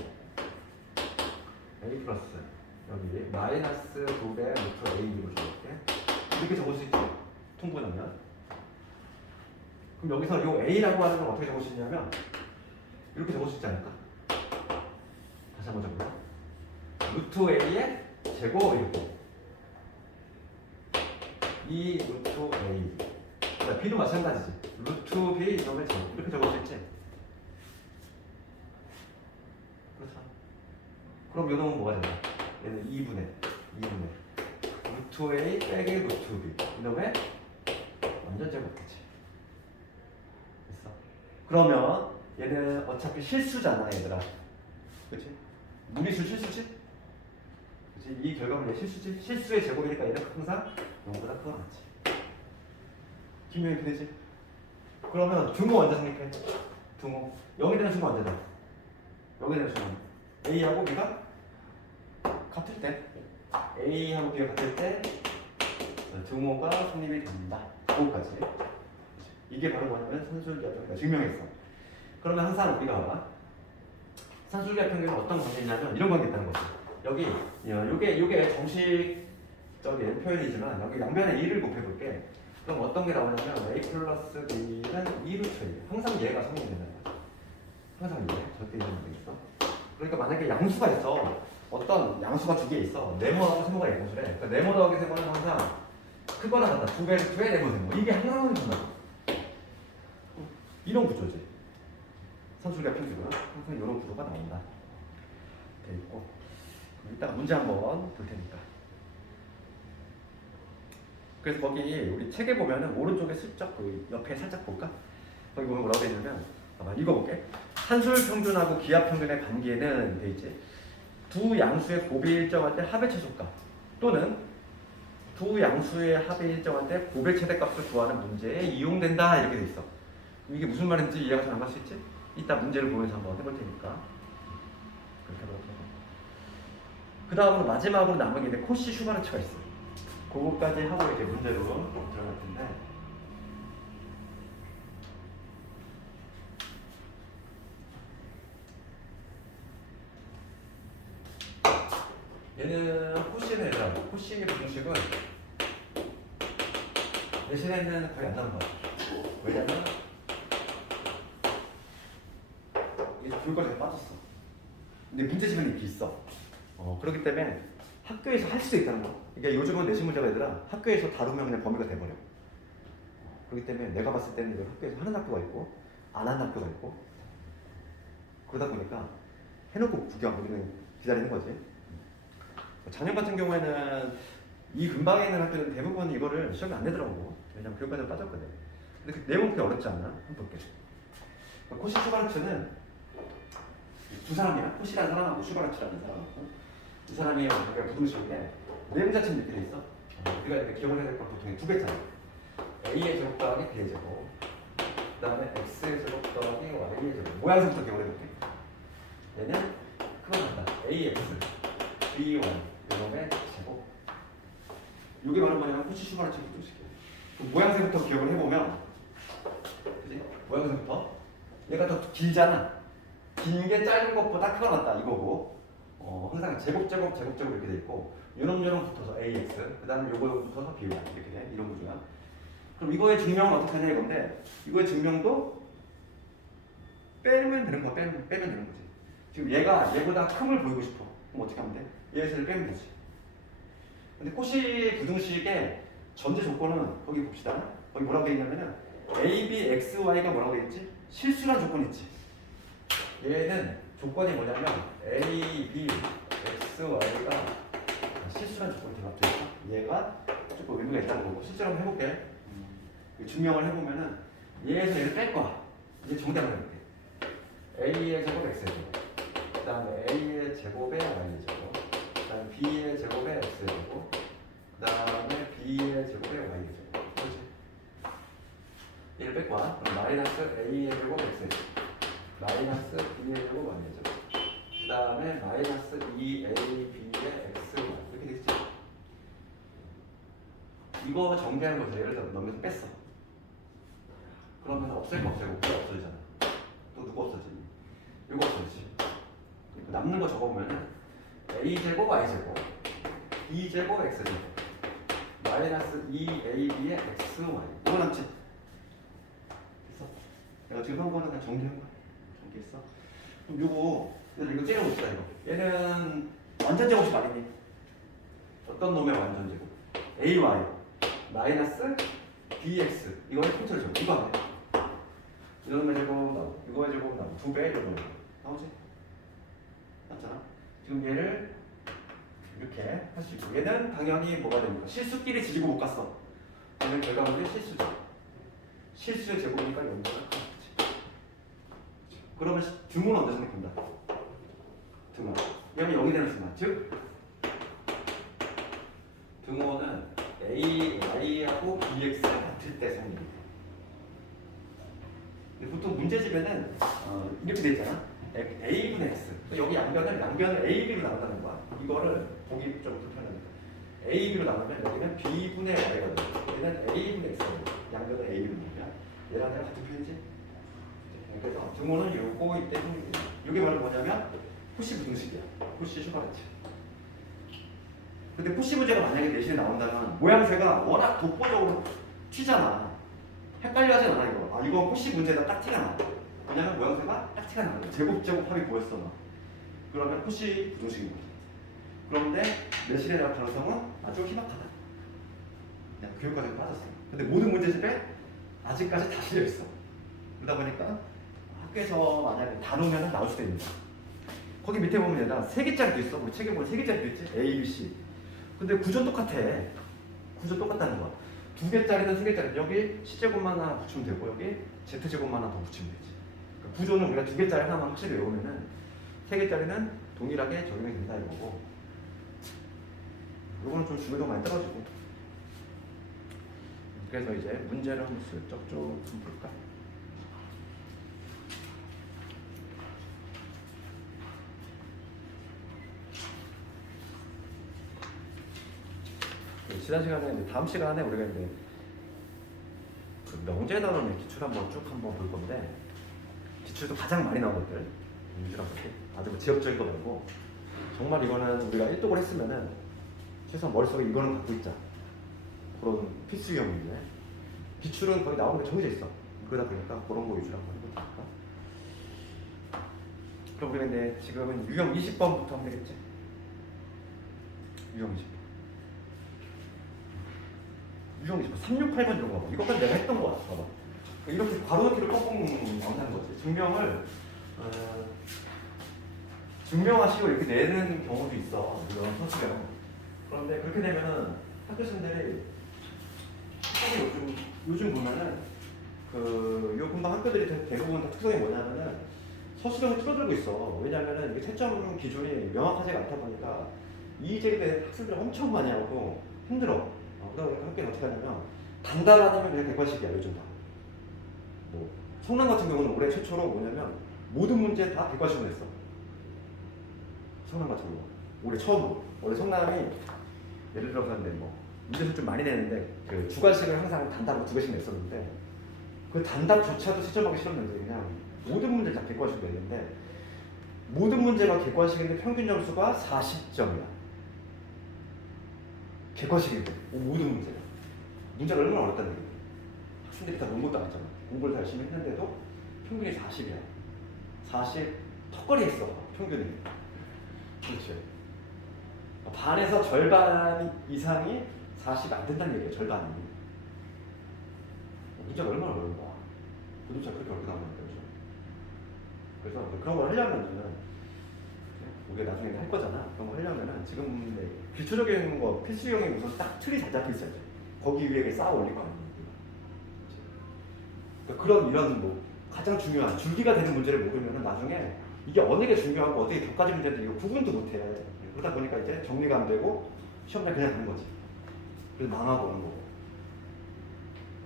a 플러스 여기 마이너스 2배 루트 a로 적을게. 이렇게 적을 수 있죠. 통분하면. 그럼 여기서 이 a라고 하는 건 어떻게 적을 수 있냐면 이렇게 적을 수 있지 않을까? 다시 한번 적어볼까? 루트 a의 제곱 이렇게 2 루트 a 그러니까 b도 마찬가지지. 루트 b 이놈의 제곱 이렇게 적을 수 있지? 그렇죠. 그럼 이 놈은 뭐가 된다? 얘는 2분의 루트 a 빼기 루트 b 이놈의 완전 제곱이지. 됐어. 그러면 얘는 어차피 실수잖아 얘들아. 그치? 무리수 실수지? 그치? 이 결과물이 실수지? 실수의 제곱이니까 얘는 항상 0보다 크거나 같지. 증명이 되지? 그러면 등호 언제 성립해? 등호. 0이 되는 순간 언제다? 0이 되는 순간 A하고 B가 같을 때 A하고 B가 같을 때 등호가 성립이 된다. 그거까지. 이게 바로 뭐냐면 산술기하 평균 증명했어. 그러면 항상 우리가 산술기하 평균은 어떤 관계냐면 이런 관계 있다는 거지. 여기 요게 정식적인 표현이지만 여기 양변에 2를 곱해볼게. 그럼 어떤 게 나오냐면 a 플러스 b는 2루트 a. 항상 얘가 성립된다는 거지. 항상 얘. 절대 이런 거 되겠어. 그러니까 만약에 양수가 있어. 어떤 양수가 두 개 있어. 네모하고 세모가 있고 그래. 그러니까 네모 더하기 세모는 항상 크거나 같다. 2배 루트에 네모 세모. 이게 항상 성립된다. 이런 구조지. 산술기하 평균은 항상 이런 구조가 나온다. 돼 있고. 이따가 문제 한번 볼 테니까. 그래서 거기 우리 책에 보면은 오른쪽에 슬쩍 그 옆에 살짝 볼까? 거기 보면 뭐라고 돼 있냐면 아마 읽어볼게. 산술 평균하고 기하 평균의 관계는 돼 있지. 두 양수의 곱이 일정할 때 합의 최소값 또는 두 양수의 합이 일정할 때 곱의 최대값을 구하는 문제에 이용된다 이렇게 돼 있어. 이게 무슨 말인지 이해가 잘 안 갈 수 있지? 이따 문제를 보면서 한번 해볼 테니까. 그렇게 하도록 하고. 그 다음으로 마지막으로 남은 게 있는데 코시 슈바르츠가 있어. 그거까지 하고 이제 문제로 들어갈 텐데. 얘는 코시는 얘들아. 코시의 공식은 내신에는 거의 안 나온 거야. 왜냐면 이게 교육과정에 빠졌어. 근데 문제집은 이렇게 있어. 그렇기 때문에 학교에서 할 수도 있다는 거. 그러니까 요즘은 내신 문제가 얘들아 학교에서 다루면 그냥 범위가 돼버려. 그렇기 때문에 내가 봤을 때는 이걸 학교에서 하는 학교가 있고 안 하는 학교가 있고 그러다 보니까 해놓고 우리는 기다리는 거지. 작년 같은 경우에는 이 근방에 있는 학교는 대부분 이거를 시험에 안 내더라고. 왜냐면 교육과정에 빠졌거든. 근데 그 내용은 그렇게 어렵지 않나? 한번 볼게. 코시 슈바르츠는 두 사람이야. 코시라는 사람하고 슈바르츠라는 사람하고 이 사람이 우리가 부등식인데 내용 자체는 이렇게 돼 있어. 우리가 이렇게 기억을 해야 될 건 보통 두 개잖아. a의 제곱 더하기 b의 제곱 그 다음에 x의 제곱 더하기 y의 제곱 모양새부터 기억을 해볼게. 얘는 그거 한다. ax, by 이놈의 제곱 이게 바로 뭐냐면 코시 슈바르츠 부등식이야. 모양새부터 기억을 해보면, 그지? 모양새부터 얘가 더 길잖아. 긴 게 짧은 것보다 크거나 같다 이거고, 항상 제곱 이렇게 돼 있고, 요놈 붙어서 ax, 그 다음에 요거 붙어서 by 이렇게 돼. 이런 구조야. 그럼 이거의 증명은 어떻게 하냐 이건데, 이거의 증명도 빼면 되는 거야. 빼면 되는 거지. 지금 얘보다 큼을 보이고 싶어. 그럼 어떻게 하면 돼? 얘를 빼면 되지. 근데 코시 부등식의 전제 조건은 거기 봅시다. 거기 뭐라고 돼 있냐면은 a, b, x, y가 뭐라고 돼 있지? 실수란 조건이 있지. 얘는 조건이 뭐냐면 a, b, x, y가 실수란 조건이 대답돼 있어. 얘가 조금 의미가 있다는 거고 실제로 한번 해볼게. 증명을 해보면은 얘에서 얘를 뺄 거야. 이제 정답을 해볼게. a의 제곱 x의 제곱, 그 다음에 a의 제곱에 y의 제곱, 그 다음에 b의 제곱에 x의 제곱, 그 다음에 b의 제곱에 y의 제곱. 그렇지? 얘를 뺄 거야. 그럼 마이너스 a의 제곱 x의 제곱, 마이너스 b의 제곱 y의 제곱, 그 다음에 마이너스 2a b의 x y 이렇게 되겠지? 이거 정리하는 거죠. 예를 들어 넘겨서 뺐어. 그러면 없앨 거 없애고 그게 없어지잖아. 또 누구 없어지니? 이거 없어지지. 남는 거 적어보면은 a제곱 y제곱, b제곱 x제곱, 마이너스 2ab의 xy 이거 남지? 됐어? 내가 지금 한 거는 그냥 정리한 거야. 정리했어? 그럼 이거 째려봅시다. 이거 얘는 완전 제곱식 아니니? 어떤 놈의 완전 제곱? ay 마이너스 bx 이거의 통째로 제곱 이거 하네. 이놈의 제곱 나오고 이거의 제곱 나오고 2배 이런 거 나오지? 맞잖아? 지금 얘를 이렇게 할 수 있고 얘는 당연히 뭐가 됩니까? 실수끼리 지지고 못 갔어. 그러면 결과물이 실수죠. 실수의 제곱이니까 연결을 하겠지. 그러면 등호는 언제 생각한다? 등호. 얘는 0이 되는 순간. 즉 등호는 a, y하고 bx가 같을 때 생깁니다. 보통 문제집에는 이렇게 돼 있잖아. a분의 x. 여기 양변을 a, b로 나눈다는 거야. 이거를 보기 좀 불편하니까. a, b로 나누면 여기는 b분의 y가 돼. 여기는 a분의 x가 돼. 양변을 a, b로 나누면 얘랑 얘랑 같은 표현이지. 그래서 등호는 요거 이때 생깁니다. 이게 바로 뭐냐면 코시 부등식이야. 코시 슈바르츠. 근데 코시 문제가 만약에 내신에 나온다면 모양새가 워낙 독보적으로 튀잖아. 헷갈려 하진 않아 이거. 아 이거 코시 문제다 딱 티가 나. 왜냐면 모양새가 딱 티가 나. 제곱 합이 보였어 나. 그러면 코시 부등식인 거지. 그런데 내신에 나올 가능성은 아주 희박하다. 그냥 교육과정에 빠졌어. 근데 모든 문제집에 아직까지 다 실려 있어. 그러다 보니까 학교에서 만약에 다루면 나올 수도 있는 거야. 거기 밑에 보면 얘가 3개짜리도 있어. 우리 책에 보면 3개짜리도 있지. A, B, C. 근데 구조 똑같아. 구조 똑같다는 거야. 2개짜리든 3개짜리 여기 C제곱만 하나 붙이면 되고 여기 Z제곱만 하나 더 붙이면 되지. 그러니까 구조는 우리가 2개짜리 하나만 확실히 외우면은 3개짜리는 동일하게 적용이 된다 이거고. 요거는 좀 중요도가 많이 떨어지고. 그래서 이제 문제를 한번 슬쩍 좀 볼까? 지난 시간에 이제 다음 시간에 우리가 이제 그 명제단원의 기출 한번 볼 건데 기출도 가장 많이 나온 것들 위주로 볼게. 아주 뭐 지역적인 거 말고 정말 이거는 우리가 1독을 했으면은 최소한 머릿속에 이거는 갖고 있자. 그런 필수 경우인데 기출은 거의 나오는 게 정해져 있어. 그러다 보니까 그런 거 위주로 한번 해볼까. 그럼 우리가 이제 지금은 유형 20번부터 하면 되겠지? 유형 20번. 유형 20번. 368번 이런 거 봐. 이것까지 내가 했던 거야. 봐봐. 이렇게 괄호넣기를 뻥뻥 나온다는 거지. 증명하시고 이렇게 내는 경우도 있어. 이런 서술형. 그런데 그렇게 되면은 학교생들이 요즘 보면은 요 금방 학교들이 대부분 다 특성이 뭐냐면은 서술형을 줄어들고 있어. 왜냐면은 이게 채점 기준이 명확하지가 않다 보니까 이의제에 대해 학생들이 엄청 많이 하고 힘들어. 그러다 보니까 학교는 어떻게 하냐면 간단하다면 그냥 100번씩이야 요즘 다. 뭐 성남 같은 경우는 올해 최초로 뭐냐면 모든 문제 다 100번씩으로 했어. 성남 같은 경우 올해 처음으로. 원래 성남이 예를 들어서 근데 뭐 문제수 좀 많이 내는데 그 주관식을 항상 단답으로 2개씩 냈었는데 그 단답조차도 채점하기 싫었는데 그냥 모든 문제를 다 객관식으로 냈는데 모든 문제가 객관식인데 평균 점수가 40점이야. 객관식인데 모든 문제가 얼마나 어렵다는 얘기야. 학생들이 다 논 것도 아니잖아. 공부를 다 열심히 했는데도 평균이 40이야. 40 턱걸이 했어 평균이. 그렇지. 반에서 절반 이상이 40이 안 된다는 얘기야. 절반이. 문제가 얼마나 어려운 거야. 도대체 그렇게 어렵게 나오는 거죠. 그래서 그런 걸 하려면은 우리가 나중에 할 거잖아. 그런 거 하려면은 지금 기초적인 거 필수형이 우선 딱 틀이 잘 잡혀 있어야죠. 거기 위에 쌓아 올릴 거 아니야. 그러니까 그런 이런 뭐 가장 중요한 줄기가 되는 문제를 모르면은 나중에 이게 어느 게 중요하고 어떻게 격가지 문제인지 이거 구분도 못해. 그러다 보니까 이제 정리가 안 되고 시험장 그냥 가는 거지. 그래서 망하고 오는 거고.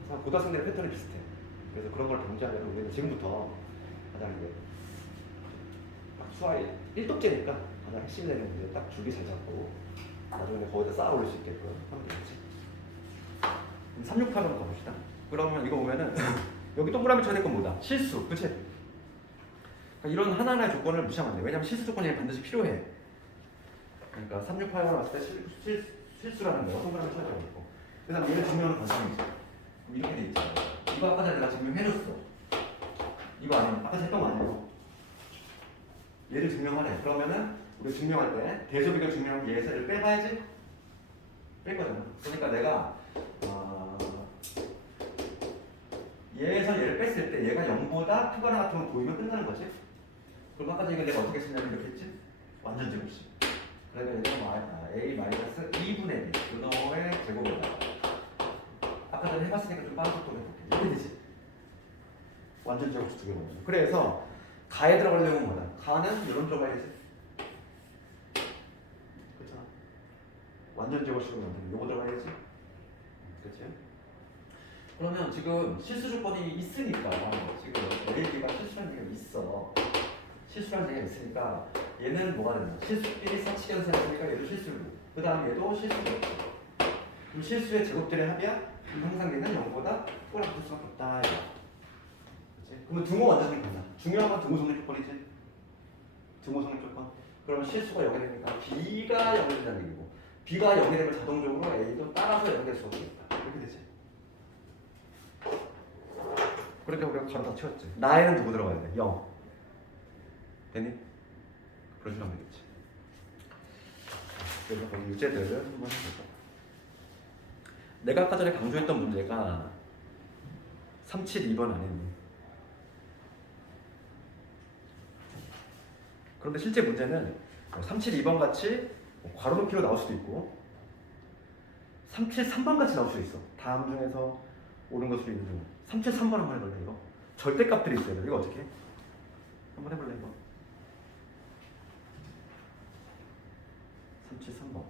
그래서 고등학생들의 패턴이 비슷해. 그래서 그런 걸 방지하려면 우리는 지금부터 가장 이제 수학 1독제니까 가장 핵심 되는 문제 딱 줄기 잘 잡고 나중에 거기다 쌓아 올릴 수 있게끔 하면 되겠지. 368번 가봅시다. 그러면 이거 보면은 여기 동그라미 쳐야 될 건 뭐다? 실수, 그치? 그러니까 이런 하나하나의 조건을 무시하면 안 돼. 왜냐면 실수 조건이 반드시 필요해. 그러니까 368번 왔을 때 실수라는 거 동그라미 쳐야 되고. 그 다음에 얘를 증명하는 과정이지. 이렇게 돼 있잖아. 이거 아까 전에 내가 증명해줬어. 이거 아니면 아까 했던 거 아니고. 얘를 증명하래. 그러면은 우리 증명할 때 대소비를 증명하면 얘에서 얘를 빼봐야지. 뺄 거잖아. 그러니까 내가 얘에서 얘를 뺐을 때 얘가 0보다 크거나 같은 건 보이면 끝나는 거지. 그럼 아까 전에 내가 어떻게 했냐면 이렇게 했지? 완전 제곱식. 그러니까 얘가 A-2분의 B 그놈의 제곱에다가 아까 전에 해봤으니까 좀 빠른 속도로 해볼게. 이렇게 되지. 완전 제곱식 2개 먼저. 그래서 가에 들어가려면 뭐다? 가는 이런 들어가야지. 그렇잖아. 완전 제곱식으로 만드는 요거 들어가야지. 그렇지? 그러면 지금 실수 조건이 있으니까 지금 LAB가 실수라는 얘기가 있어. 실수라는 얘기가 있으니까 얘는 뭐가 되나? 실수끼리 사칙연산이니까 얘도 실수고 그 다음 얘도 실수고 그럼 실수의 제곱들의 합이야? 항상 얘는 0보다 크거나 같을 수밖에 없다. 그렇지? 그러면 등호 완전 생긴다. 중요한 건 등호 성립 조건이지. 등호 성립 조건. 그러면 실수가 0이 되니까 B가 0이 된다는 얘기고 B가 0이 되면 자동적으로 A도 따라서 0이 될 수가 있겠다. 이렇게 되지. 그러니까 우리가 가로 다 채웠지. 나에는 누구 들어가야 돼? 0. 됐니? 그런 식으로 하면 되겠지. 그래서 거기 유제들을 한번 해볼까. 내가 아까 전에 강조했던 문제가 372번 아니니. 그런데 실제 문제는 372번 같이 괄호 높이로 나올 수도 있고 373번 같이 나올 수도 있어. 다음 중에서 옳은 것으로 있는 중 373번 한번 해볼래 이거? 절대값들이 있어요. 이거 어떻게 해? 한번 해볼래 이거? 373번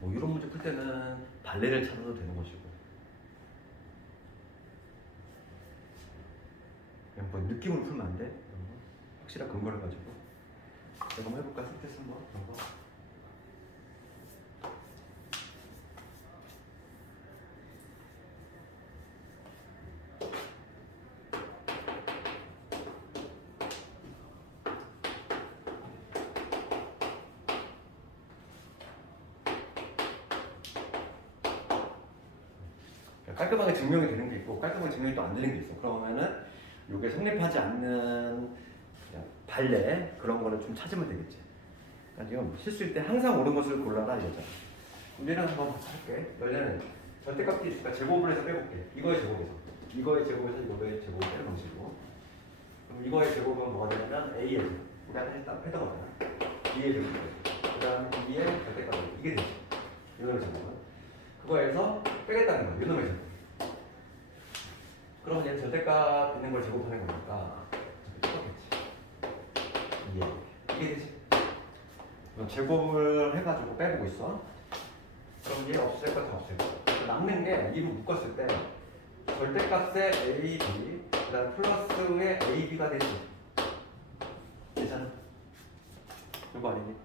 뭐 이런 문제 풀 때는 발레를 찾아도 되는 것이고 그냥 뭐 느낌으로 풀면 안 돼? 확실한 근거를 가지고 제가 한번 해볼까? 테스트 한번 그런 거. 깔끔하게 증명이 되는 게 있고 깔끔하게 증명이 또 안 되는 게 있어. 그러면은 이게 성립하지 않는 그냥 발레 그런 거를 좀 찾으면 되겠지. 그러니까 지금 실수일 때 항상 옳은 것을 골라라 이거잖아. 그럼 얘는 한번 할게. 얘는 절대값 있으니까 제곱을 해서 빼볼게. 이거의 제곱에서 이거의 제곱을 방식으로. 그럼 이거의 제곱은 뭐가 되냐면 A의 제곱. 우리 아까 했던 거잖아. B의 제곱. 그다음 B의 절대값 이게 되지. 이놈의 제곱은 그거에서 빼겠다는 거야. 이놈의 제곱. 그럼 얘는 절대값 있는 걸 제곱하는 거니까 똑같겠지. 이게 되지. 그럼 제곱을 해가지고 빼보고 있어. 그럼 얘 없앨 거 다 없앨 거. 남는 게 이로 묶었을 때 절대값의 A, B, 그다음 플러스의 A, B가 되지. 괜찮아? 이거 아니니?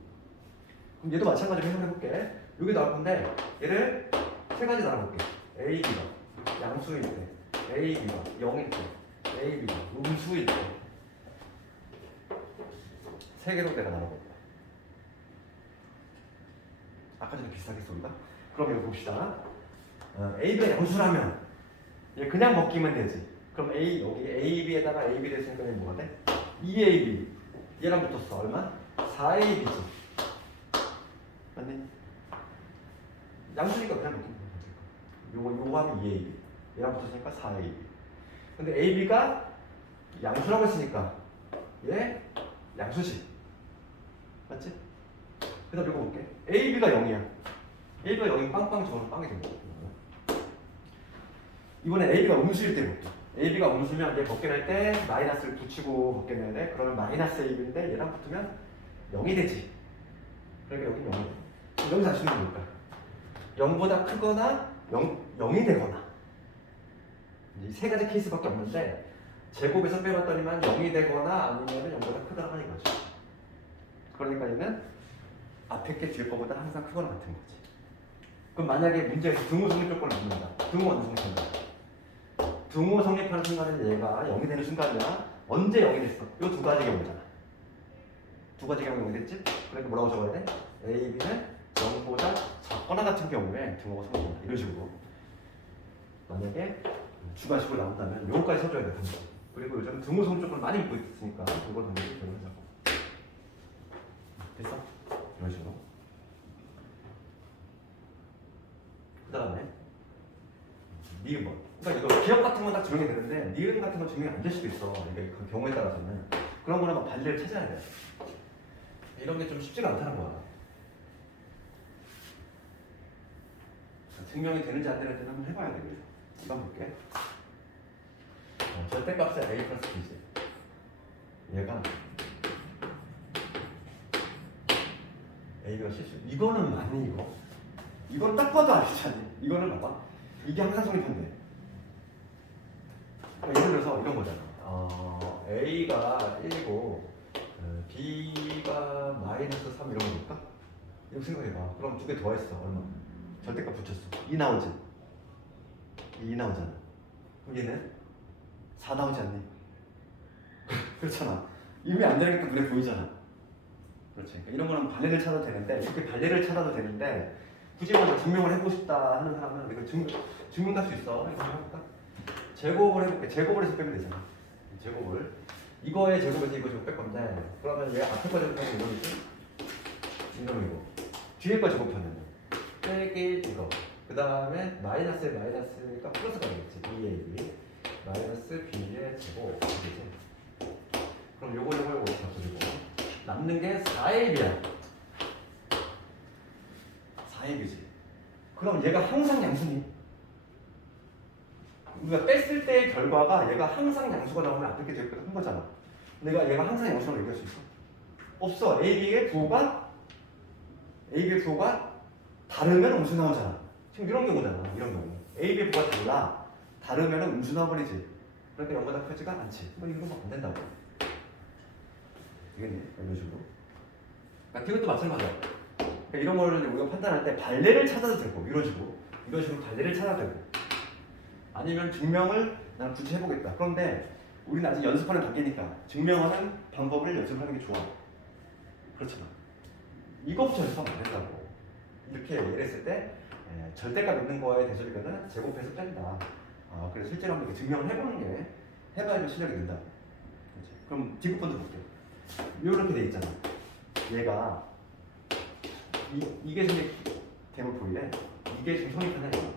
그럼 얘도 마찬가지로 해석해볼게. 여기 나올 건데 얘를 세 가지 나눠볼게. A, B가 양수일 때, A, B가 0일 때, A, B가 음수일 때 세 개로 내가 나눠볼게. 아까 전에 비슷하겠어 우리가? 그럼 이거 봅시다. AB가 양수라면 얘 그냥 먹기면 되지. 그럼 A 여기 AB에다가 AB 됐으니까 얘 뭐가 돼? 2AB 얘랑 붙었어. 얼마? 4AB지. 맞니? 양수니까 그냥 먹기면 되지. 요거 하면 2AB 얘랑 붙었으니까 4AB. 근데 AB가 양수라고 했으니까 얘 양수지. 맞지? 그 다음 이거 볼게. AB가 0이야. AB가 0이면 빵빵 저거는 빵이 됩니다. 이번에 AB가 음수일 때 볼게. AB가 음수면 얘 벗겨낼 때 마이너스를 붙이고 벗겨내야 돼. 그러면 마이너스 AB인데 얘랑 붙으면 0이 되지. 그러니까 여기는 0이 돼. 여기서 알 수 있는 게 뭘까? 0보다 크거나 0이 되거나. 이 세 가지 케이스밖에 없는데 제곱에서 빼봤더니만 0이 되거나 아니면 0보다 크다고 하는 거죠. 그러니까 얘는 앞에 게 뒤에 거보다 항상 크거나 같은 거지. 그럼 만약에 문제에서 등호 성립 조건을 묻는다. 등호 언제 성립한다? 등호 성립하는 순간에 얘가 0이 되는 순간이야. 언제 0이 됐어? 이 두 가지 경우잖아. 두 가지 경우 0이 됐지? 그러니까 뭐라고 적어야 돼? A, B는 0보다 작거나 같은 경우에 등호가 성립한다. 이런 식으로. 만약에 주관식으로 나온다면 요거까지 써줘야 돼. 그리고 요즘 등호 성립 조건을 많이 묻고 있으니까 그걸 당연히 적용하자고. 됐어? 이런 식으로. 그 다음에 니은 번. 그러니까 이거 기억 같은 건 딱 증명이 되는데 니은 같은 건 증명이 안 될 수도 있어. 이게 그 경우에 따라서는 그런 거는 막 발리를 찾아야 돼. 이런 게 좀 쉽지가 않다는 거야. 증명이 되는지 안 되는지는 한번 해봐야 돼. 그래서 이거 한번 볼게. 절대값의 A 플러스 B지. 얘가 A가 실수. 이거는 맞니 이거? 이거는 딱 봐도 알잖니. 이거는 봐봐. 이게 항상 성립한대. 예를 들어서 이런 거잖아. A가 1이고 B가 마이너스 3 이런 거니까? 이거 생각해봐. 그럼 두 개 더했어. 얼마? 절대값 붙였어. 2 나오지? 2 나오잖아. 그럼 얘는 4 나오지 않니? 그렇잖아. 이미 안 되니까 눈에 보이잖아. 그렇지. 그러니까 이런 거는 발레를 찾아도 되는데 이렇게 발레를 찾아도 되는데 굳이 먼저 증명을 해보고 싶다 하는 사람은 이거 증명할 수 있어. 이거 해볼까? 제곱을 해볼게. 제곱을 해서 빼면 되잖아. 제곱을 이거의 제곱에서 이거 제곱 뺄 건데 그러면 얘 앞에 거 제곱하면 이놈이지? 이놈이고 뒤에 거 제곱하면 빼기 이거 그 다음에 마이너스에 마이너스니까 플러스가 되겠지. B의 마이너스 B의 제곱 되지. 그럼 요거 잡아주고 남는 게 4ab이야. 4ab이지. 그럼 얘가 항상 양수니? 우리가 뺐을 때의 결과가 얘가 항상 양수가 나오면 앞에 게 제곱보다 큰 거잖아. 내가 얘가 항상 양수라고 얘기할 수 있어? 없어. AB의 부호가 다르면 음수 나오잖아. 지금 이런 경우잖아. 이런 경우. AB의 부호가 달라. 다르면 음수 나와버리지. 그러니까 0보다 크지가 않지. 이거 막 안 된다고. 되겠네. 이런 식으로. 그러니까 이것도 마찬가지야. 그러니까 이런 거를 우리가 판단할 때 발레를 찾아도 되고 이런 식으로 발레를 찾아도 되고 아니면 증명을 나는 굳이 해보겠다. 그런데 우리는 아직 연습하는 단계니까 증명하는 방법을 연습하는 게 좋아. 그렇잖아. 이거부터 연습하면 안 된다고. 이렇게 이랬을 때 절대값 있는 거에 대조리면은 제곱해서 뺀다. 그래서 실제로 한번 이렇게 증명을 해보는 게 해봐야 실력이 된다. 그렇지. 그럼 뒷부분도 볼게요. 이렇게 돼 있잖아. 얘가 이게 지금 대물 보이네. 이게 지금 성립하는 거야.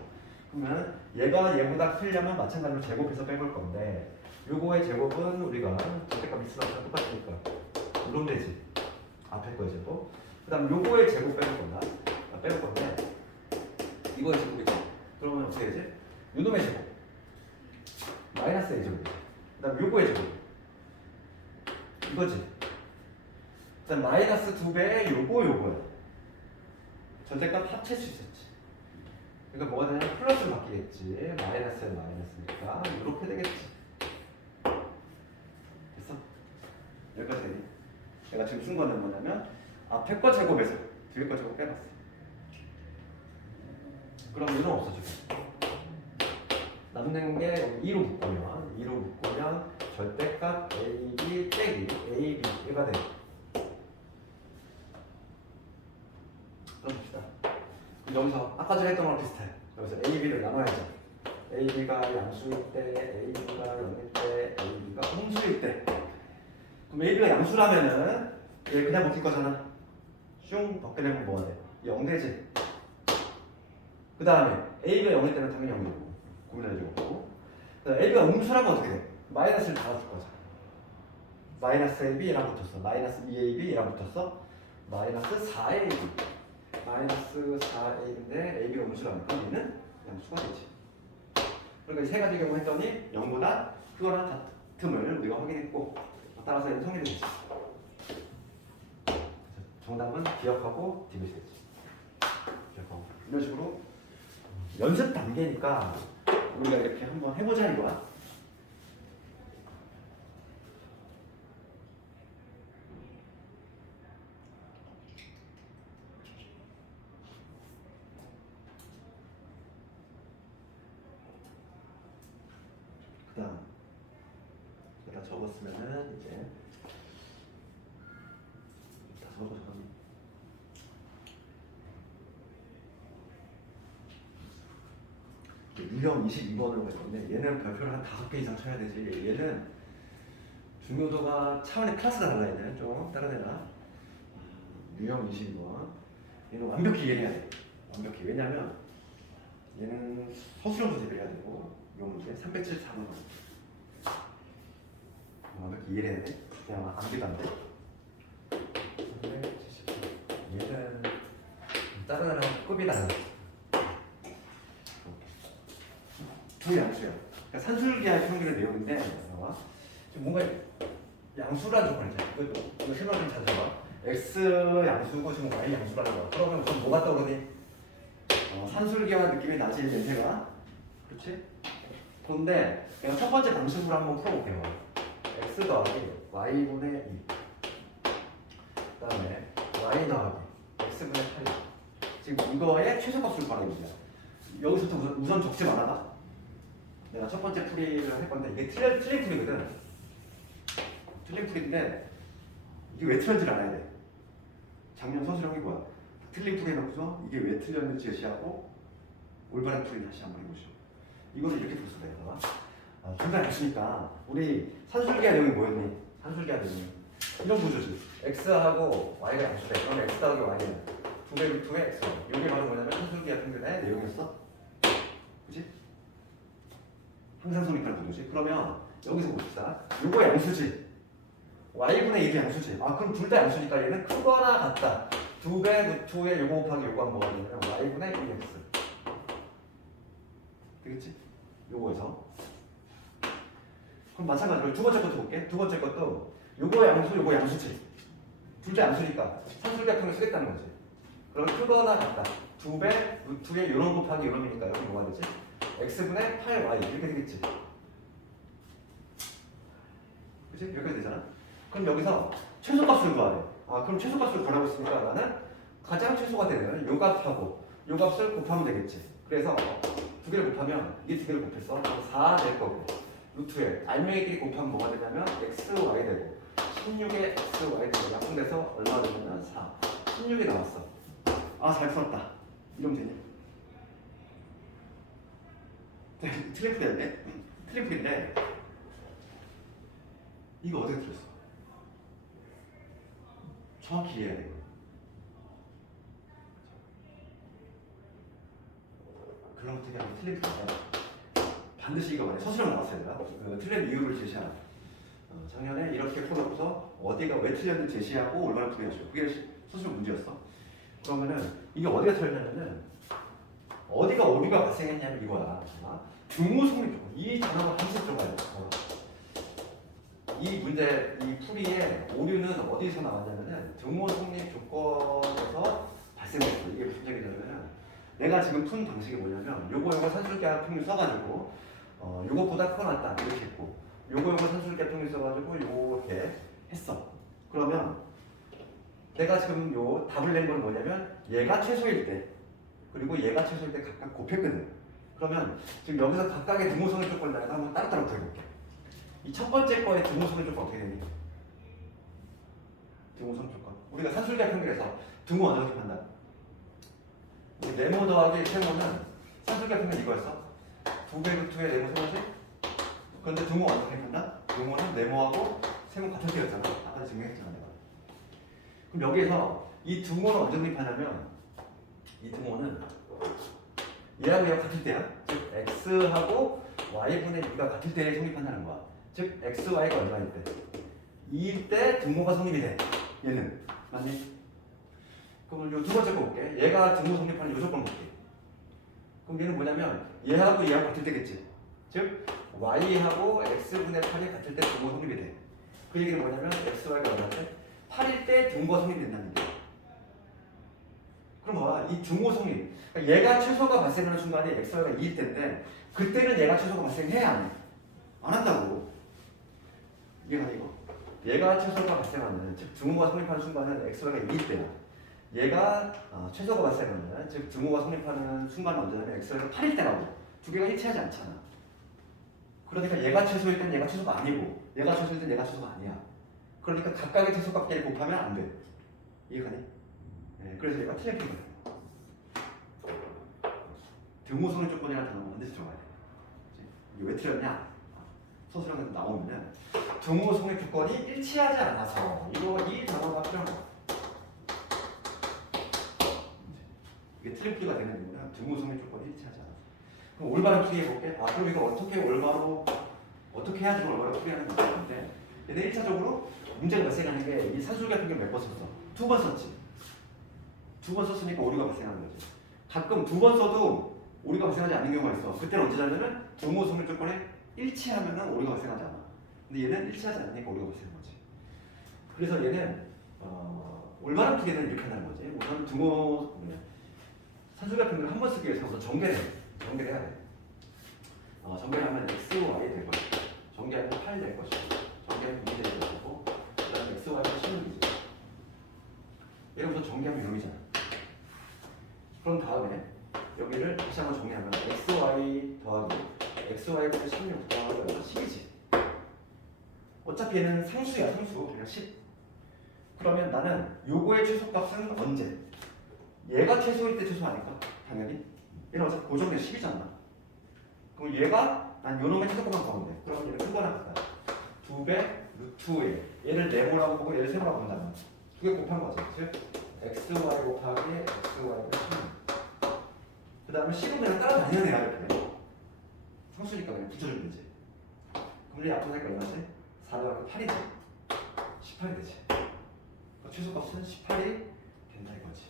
그러면 얘가 얘보다 크려면 마찬가지로 제곱해서 빼볼 건데 요거의 제곱은 우리가 절대값 있으면 똑같으니까 이러면 되지. 앞에 거의 제곱. 그 다음 요거의 제곱 빼볼 건데 이거의 제곱이지. 그러면 어떻게 되지? 요놈의 제곱 마이너스 A 제곱. 그 다음 요거의 제곱 이거지. 그 다음 마이너스 2배의 요거야. 절대값 합칠 수 있었지. 그러니까 뭐가 되냐면 플러스로 바뀌겠지. 마이너스에 마이너스니까 이렇게 되겠지. 됐어? 여기까지 되니? 내가 지금 쓴 거는 뭐냐면 앞에 거 제곱에서 뒤에 거 제곱 빼봤어. 그럼 이건 없어지고 남는 게 2로 묶으면 절대값 AB 빼기 AB가 돼. 그럼 봅시다. 여기서 아까 전에 했던 거랑 비슷해. 여기서 AB를 나눠야죠. AB가 양수일 때, AB가 0일 때, AB가 음수일 때. 그럼 AB가 양수라면은 얘 그냥 묶일 거잖아. 슝 벗겨내면 뭐가 돼? 0 되지. 그 다음에 AB가 0일 때는 당연히 0이고 고민하지 않고. AB가 음수라면 어떻게 돼? 마이너스를 달아줄 거잖아. 마이너스 AB 얘랑 붙었어. 마이너스 2AB 얘랑 붙었어. 마이너스 4AB. 마이너스 4a인데 a가 음수라니까 얘는 양수가 되지. 그러니까 이 세 가지 경우 했더니 0보다 크거나 같음을 우리가 확인했고 따라서 얘는 성립이 되지. 정답은 기억하고 디귿이 되지. 기억하고 이런 식으로 연습 단계니까 우리가 이렇게 한번 해보자 이거야. 여기다 적었으면은 이제 다 적어서 유형 22번으로 갈 건데 얘는 별표를 한 5개 이상 쳐야 되지. 얘는 중요도가 차원의 클래스가 달라. 얘는 좀 다른 애라. 유형 22번 얘는 완벽히 이해해야 돼. 완벽히. 왜냐면 얘는 서술형도 대비해야 되고 이 문제 374번 완벽히 이해해야 돼. 그냥 암기도 안 돼. 374. 얘는 다른 애랑 급이 달라. 두 양수야. 그러니까 산술기하의 평균의 내용인데 지금 뭔가 양수라는 조건이 있잖아. 이거 설명 좀 잘 들어봐. x 양수고 지금 y 양수라는 거야. 그러면 우선 뭐가 떠오르니? 산술기와 느낌이 나지 냄새가. 그렇지? 그런데 내가 첫 번째 방식으로 한번 풀어볼게요. x 더하기 y분의 2. 그 다음에 y 더하기 x분의 8. 지금 이거의 최소값을 구하는 거야. 여기서부터 우선 적지 말아봐. 내가 첫 번째 풀이를 할 건데 이게 틀린 풀이거든. 틀린 풀인데 이게 왜 틀렸는지를 알아야 돼. 작년 서술형이 뭐야? 틀린 풀이 해놓고서 이게 왜 틀렸는지 제시하고 올바른 풀이 다시 한번 해보시오. 이거를 이렇게 풀 수가 있어. 둘 다 양수니까 우리 산술기하 내용이 뭐였니? 산술기하 내용이 이런 구조지. x하고 y가 양수래. 그러면 x 더하기 y는 2배 루트의 x. 이게 바로 뭐냐면 산술기하 평균의 내용이었어. 그치? 항상 성립하는 구조지. 그러면 여기서 봅시다. 요거 양수지. y분의 1이 양수지. 그럼 둘 다 양수니까 얘는 크거나 같다. 2배 루트의 요거 곱하기 요거 한 뭐가 되냐면 y분의 1x. 되겠지? 요거에서. 그럼 마찬가지로 두 번째 것도 볼게. 두 번째 것도 요거 양수, 요거 양수지. 둘 다 양수니까 산술기하평을 쓰겠다는 거지. 그럼 크거나 같다. 2배 루트의 요런 곱하기 요런이니까 여기 뭐가 되지? x분의 8y 이렇게 되겠지. 그치? 여기까지 되잖아. 그럼 여기서 최소값을 구하래. 아 그럼 최소값을 구하라고 했으니까 나는 가장 최소가 되는 요 값하고 요 값을 곱하면 되겠지. 그래서 두 개를 곱하면 이 두 개를 곱해서 4 될 거고 루트에 알맹이끼리 곱하면 뭐가 되냐면 xy 되고 16에 xy 되고 약분돼서 얼마 되냐면 4 16이 나왔어. 아 잘 풀었다. 이러면 되냐? 틀린 풀이었네. 틀린 풀인데 이거 어떻게 틀렸어? 정확히 이해해야 돼. 그런 거 되게 틀린 풀인데 반드시 이거 말해. 서술형 나왔어요. 그 틀린 이유를 제시하라. 작년에 이렇게 풀어서 어디가 왜 틀렸는지 제시하고 얼마나 풀어야죠. 그게 서술형 문제였어. 그러면은 이게 어디가 틀렸냐면은 어디가 오류가 발생했냐면 이거야. 등호성립 조건. 이 단어가 항상 들어가야 돼. 이 문제, 이 풀이의 오류는 어디서 나왔냐면은 등호성립 조건에서 발생했어. 이게 무슨 얘기냐면은 내가 지금 푼 방식이 뭐냐면 요거 산술계합 평균 써가지고 요것보다 크거나 같다 이렇게 했고 요거 산술계합 평균 써가지고 요렇게 했어. 그러면 내가 지금 요 답을 낸 건 뭐냐면 얘가 최소일 때 그리고 얘가 최소일 때 각각 곱했거든. 그러면 지금 여기서 각각의 등호성립 조건을 내가 한번 따로따로 구해볼게. 이 첫 번째 거의 등호성립 조건 어떻게 되니? 등호성립 조건. 우리가 산술계합 평균에서 등호 어떻게 판단? 네모 더하기 세모는 산술계합 평균 이거였어. 2배 루트에 네모 세모지? 그런데 등호 어떻게 판단? 등호는 네모하고 세모 같은 때였잖아. 아까 증명했잖아 내가. 그럼 여기에서 이 등호는 언제 성립하냐면 이 등호는 얘하고 얘가 같을 때야. 즉 x하고 y분의 2가 같을 때 성립한다는 거야. 즉 xy가 얼마일 때? 2일 때 등호가 성립이 돼. 얘는 맞니? 그럼 요 두 번째 거 볼게. 얘가 등호 성립하는 요 조건 볼게. 그럼 얘는 뭐냐면 얘하고 얘하고 같을 때겠지. 즉 y하고 x분의 8이 같을 때 등호 성립이 돼. 그 얘기는 뭐냐면 xy가 얼마일 때? 8일 때 등호가 성립이 된다는 얘기야. 그럼 뭐야? 이 등호 성립. 그러니까 얘가 최소가 발생하는 순간이 xy가 2일 때인데 그때는 얘가 최소가 발생해야 안 해. 안 한다고. 이해가 이거? 얘가 최소가 발생하는 즉 등호가 성립하는 순간은 xy가 2일 때야. 얘가 최소가 발생하는 즉 등호가 성립하는 순간은 언제냐면 xy가 8일 때라고. 두 개가 일치하지 않잖아. 그러니까 얘가 최소일 땐 얘가 최소가 아니고 얘가 최소일 땐 얘가 최소가 아니야. 그러니까 각각의 최소값끼리 곱하면 안 돼. 이해가니? 네, 그래서 얘가 틀린 거야. 등호 성립 조건이라는 단어가 반드시 들어가야 돼. 이게 왜 틀렸냐? 서술형에서 나오면은 등호 성립 조건이 일치하지 않아서 이 단어가 필요한 거야. 이게 틀린 풀이가 되는 이유는 등호 성립 조건이 일치하지 않아서. 그럼 올바른 풀이 해볼게. 그럼 이거 어떻게 올바로 어떻게 해야지 올바로 풀이하는 건데 얘는 1차적으로 문제가 발생하는 게 이 산술계합 평균 몇 번 썼어? 2번 썼지. 2번 썼으니까 오류가 발생하는 거지. 가끔 2번 써도 오류가 발생하지 않는 경우가 있어. 그때는 언제냐면 등호 성립 조건에 일치하면은 오류가 발생하지 않아. 근데 얘는 일치하지 않으니까 오류가 발생하는 거지. 그래서 얘는 올바른 풀이는 이렇게 한다는 거지. 우선 등호 산술계합 평균을 한 번 쓰기 위해서 우선 정개를 해야 돼. 정개를 하면 x, y 될 것이고 정개하면 8 될 것이고 정개하면 2 될 것이고 그 다음에 x, y가 16이지. 얘를 우선 정개하면 0이잖아. 그럼 다음에 여기를 다시 한번 정리하면 xy 더하기 xy분의 16 더하기 10이지. 어차피 얘는 상수야 상수. 그냥 10. 그러면 나는 요거의 최소값은 언제? 얘가 최소일 때 최소 아닐까? 당연히. 얘는 어차피 고정된 10이잖아. 그럼 얘가 난 요놈의 최소값만 보면 돼. 그럼 얘는 크거나 같다. 2배 루트에 얘를 네모라고 보고 얘를 세모라고 본다면 두 개 곱한 거지. 즉 xy 곱하기 xy분의 16. 그 다음에 10은 그냥 따라다니는 애야 이렇게. 상수니까 그냥 붙여주면 되지. 그럼 우리 앞으로 할까 얼마지? 4 더하기 8이지. 18이 되지. 그러니까 최소값은 18이 된다 이거지.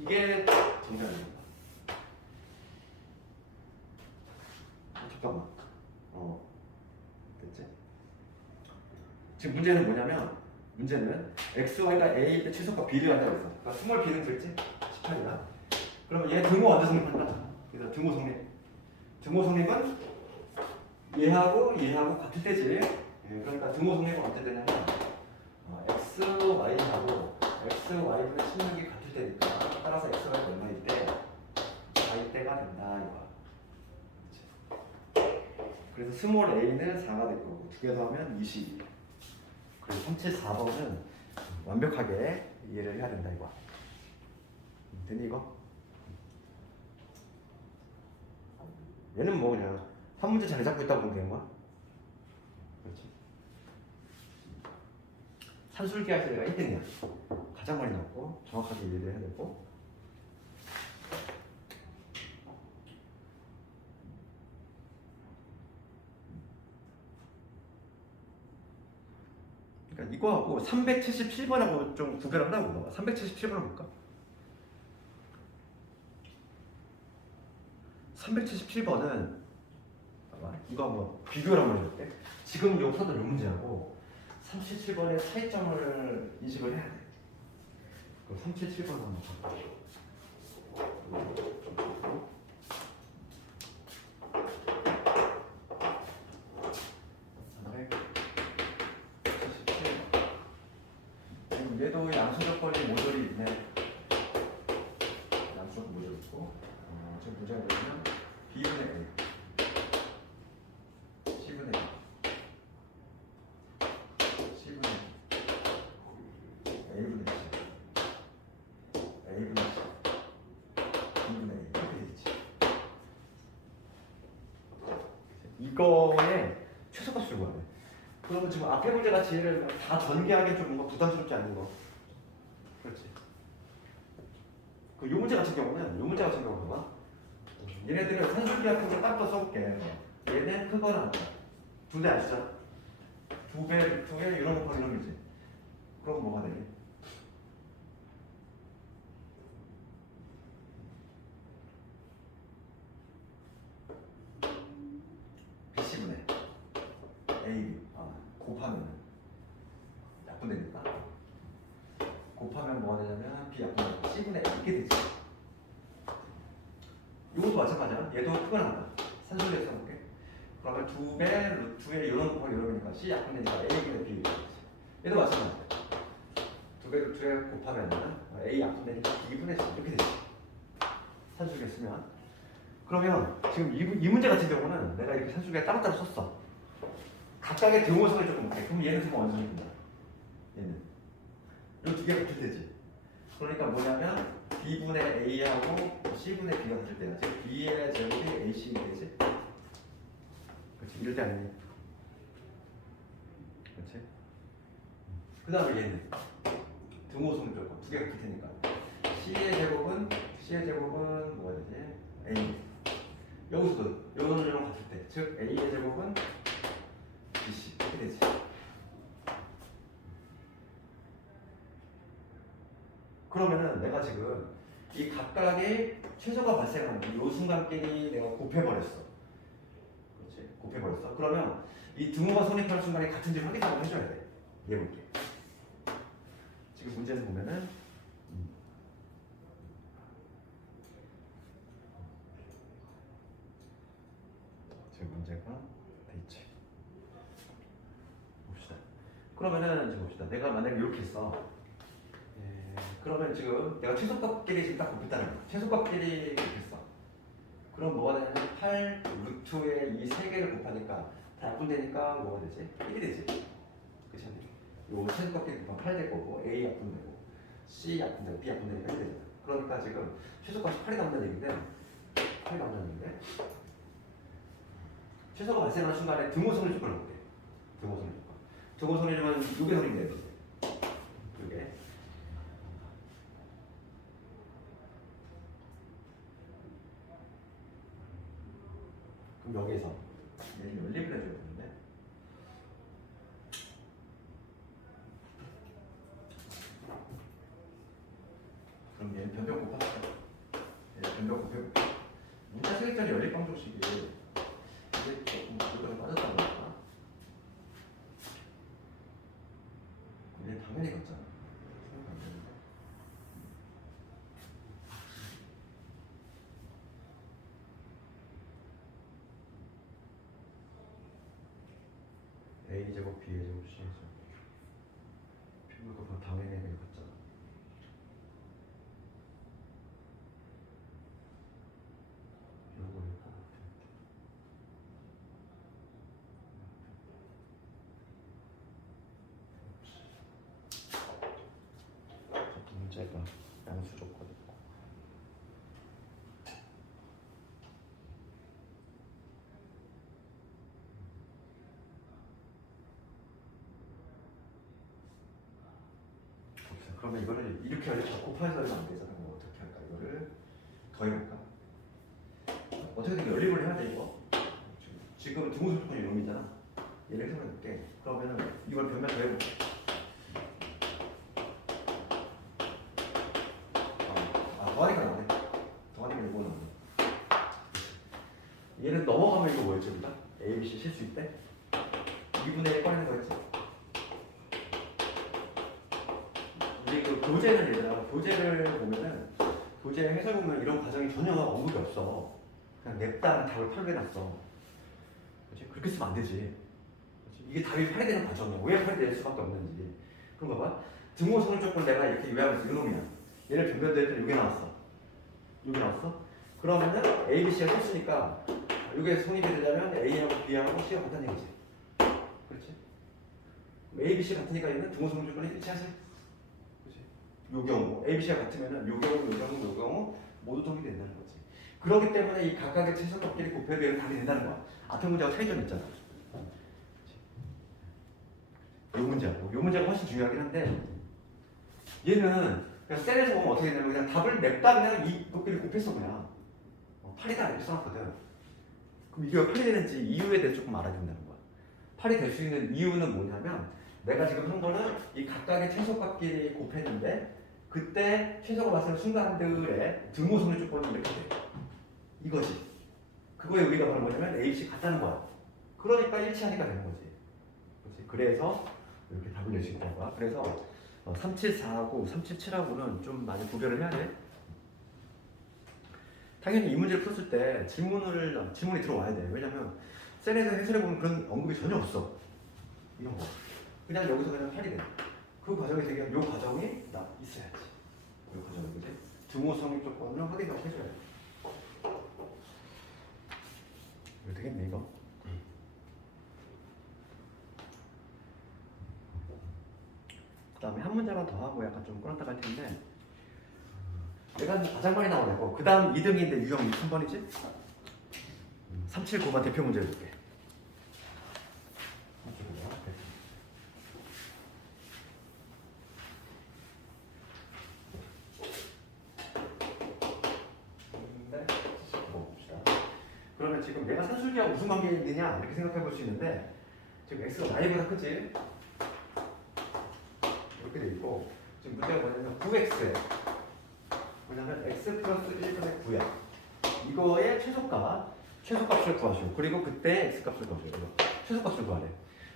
이게 정답입니다. 잠깐만. 됐지? 지금 문제는 뭐냐면 문제는 xy가 a일 때 최소값 b를 한다고 했어. 그러니까 스몰 b는 그랬지? 18이다. 그러면 얘 등호 언제 성립한다? 그래서 등호 성립. 등호 성립은 얘하고 같을 때지. 그러니까 등호 성립은 언제 되냐면 x x, y하고 x, y분의 16이 같을 때니까 따라서 x, y가 얼마일 때? 4일 때가 된다 이거야. 그치? 그래서 스몰 a는 4가 될 거고 두 개 더하면 22. 그래서 374번은 완벽하게 이해를 해야 된다 이거야. 되니 이거? 얘는 뭐 그냥 한 문제 잘 잡고 있다고 보면 되는 거야? 그렇지? 산술기 할 때 내가 1등이야. 가장 많이 나왔고 정확하게 이해를 해야 되고. 그러니까 이거하고 377번하고 좀 구별을 하라고. 377번 볼까? 377번은 이거 한번 비교를 한번 해볼게. 지금 여기서도 이 문제하고 377번의 차이점을 인식을 해야 돼. 그럼 377번 한번 볼게요. 377번. 얘도 양수적 권리 모듈이 있네. 양수적 모듈 있고 지금 문제가 뭐냐면 B분의 A C분의 A C분의 A A분의 C A분의 C B분의 A 이렇게 되지. 이거의 최소값을 구하래. 그러면 지금 앞에 문제 같이 얘를 다 전개하기엔 좀 뭔가 부담스럽지 않는 거. 그렇지. 그 요 문제 같은 경우는 요 문제 같은 경우는 봐. 얘네들은 산술기 같은 걸 딱 더 써볼게. 얘는 크거나 두 대 아시죠? 두 배, 루트에 이런 거 이런 거지. 그럼 뭐가 되니? BC분의 A 곱하면 약분되니까 곱하면 뭐가 되냐면 B 약분되니까 C분의 A 이렇게 되지. 이것도 마찬가지야. 얘도 크거나 한다. 산술기에서 써볼게. 그러면 두 배, 루트에 이런 거 이런 거니까 C 약분되니까 A분의 B 얘도 마찬가지야. 두 배, 루트에 곱하면 A 약분되니까 B분의 C 이렇게 되지. 산술기에 쓰면 그러면 지금 이 문제 같은 경우는 내가 이렇게 산술기에 따로따로 썼어. 각각의 등호성을 조금 볼게. 그럼 얘는 지금 어느 정도 된다. 얘는 이 두 개가 같을 때지. 그러니까 뭐냐면 B분의 A하고 C분의 B가 같을 때야. 즉 B의 제곱이 AC 되지. 그렇지. 이럴 때 아니니. 그렇지. 그 다음에 얘는 등호성을 조금 두 개가 같을 테니까 C의 제곱은 뭐가 되지? A. 여기서도 요런 같을 때, 즉 A의 제곱은 BC 이렇게 되지. 그러면은 내가 지금 이 각각의 최소가 발생하는 이 순간끼리 내가 곱해버렸어. 그렇지? 곱해버렸어. 그러면 이 등호가 성립하는 순간에 같은지 확인하고 해줘야 돼. 얘 볼게. 지금 문제에서 보면은 지금 문제가 돼 있지. 봅시다. 그러면은 지금 봅시다. 내가 만약에 이렇게 했어. 그러면 지금 내가 최소값끼리 지금 딱 곱했다는 거야. 최소값끼리 곱했어. 그럼 뭐가 되냐면 8 루트에 이 세 개를 곱하니까 다 약분되니까 뭐가 되지? 1이 되지. 그치? 요 최소값끼리 곱하면 8 될 거고 A 약분되고 C 약분되고 B 약분되니까 1이 되잖아. 그러니까 지금 최소값이 8이 나온다는 얘기인데 8이 나온다는 얘기인데 최소가 발생하는 순간에 등호성을 조건을 볼게. 등호성을 조건. 등호성이면 요게 성립돼야 되지. 요게. 그럼 여기에서 얘를 연립을 해줘야 되는데 그럼 얘는 변변 곱합시다. 얘는 변변 곱해볼게. 문자 세개짜리 연립 방정식이 이게 조금 그거랑 빠졌다 보니까 얘 당연히 같잖아. 생각 안 되는데. A 제곱 B의 제곱 C의 제곱 표가 문제가 양수 조건 있고. 그러면 이거를 이렇게 하려 곱하기서 하면 안 되잖아. 그럼 어떻게 할까? 이거를 더해볼까? 어떻게든 연립을 해야 돼 이거. 지금 등호수 조건이 이놈이잖아. 얘를 해석해볼게. 그러면은 이걸 변면 더해볼게. 더하니까 나오네. 더하니까 이거 나오네. 얘는 넘어가면 이거 뭐였지 우리가? A, B, C 실수 있대? 2분의 1 꺼내는 거였지? 우리 그 교재는 얘들아, 교재를 보면은 교재 해설 보면 이런 과정이 전혀 언급이 없어. 그냥 냅다 답을 팔려놨어. 그렇지? 그렇게 쓰면 안 되지. 그렇지? 이게 답이 팔이되는 과정이야. 왜 팔이될 수밖에 없는지. 그런 거 봐. 등호성을 조건 내가 이렇게 요약해서 이놈이야. 얘를 변변될 때 이게 나왔어. 이게 나왔어? 그러면은 A, B, C가 썼으니까 이게 성립이 되려면 A하고 B하고 C가 같다는 얘기지. 그렇지? A, B, C 같으니까 얘는 등호성 조건이 일치하지. 그렇지? 요 경우 A, B, C가 같으면은 요 경우, 요 경우, 요 경우 모두 동일이 된다는 거지. 그렇기 때문에 이 각각의 최소값끼리 곱해도 얘는 답이 된다는 거야. 앞에 문제하고 차이점 있잖아. 요 문제하고 요 문제가 훨씬 중요하긴 한데 얘는 그냥 셀에서 보면 어떻게 되냐면 그냥 답을 냅다 그냥 이것끼리 곱했어 그냥. 8이다 이렇게 써놨거든. 그럼 이게 왜 8이 되는지 이유에 대해서 조금 알아야 된다는 거야. 8이 될 수 있는 이유는 뭐냐면 내가 지금 한 거는 이 각각의 최소값끼리 곱했는데 그때 최소가 맞는 순간들의 등호성의 조건이 이렇게 돼. 이거지. 그거의 의미가 바로 뭐냐면 ABC 같다는 거야. 그러니까 일치하니까 되는 거지. 그렇지? 그래서 이렇게 답을 낼 수 있다는 거야. 그래서 374하고 377하고는 좀 많이 구별을 해야 돼. 당연히 이 문제를 풀었을 때 질문이 들어와야 돼. 왜냐면 셀에서 해설해 보면 그런 언급이 전혀 없어. 이런 거. 그냥 여기서 그냥 8이 돼. 그 과정에서 얘기한 요 과정이 나 있어야지. 요 과정이 그지? 등호성의 조건을 확인하고 해줘야 돼. 이거 되겠네 이거. 그 다음에 한 문제만 더 하고 약간 좀 끌었다 갈 텐데 내가 가장 많이 나오네. 그 다음 2등인데 유형 3번이지? 379번 대표 문제 해볼게. 그러면 지금 내가 산술기하고 무슨 관계에 있느냐 이렇게 생각해 볼 수 있는데 지금 x가 y보다 크지? 이렇게 돼 있고 지금 문제가 뭐냐면 9x에 뭐냐면 x 플러스 1분의 9야. 이거의 최소값을 구하시오. 그리고 그때 x값을 구하시오. 최소값을 구하래.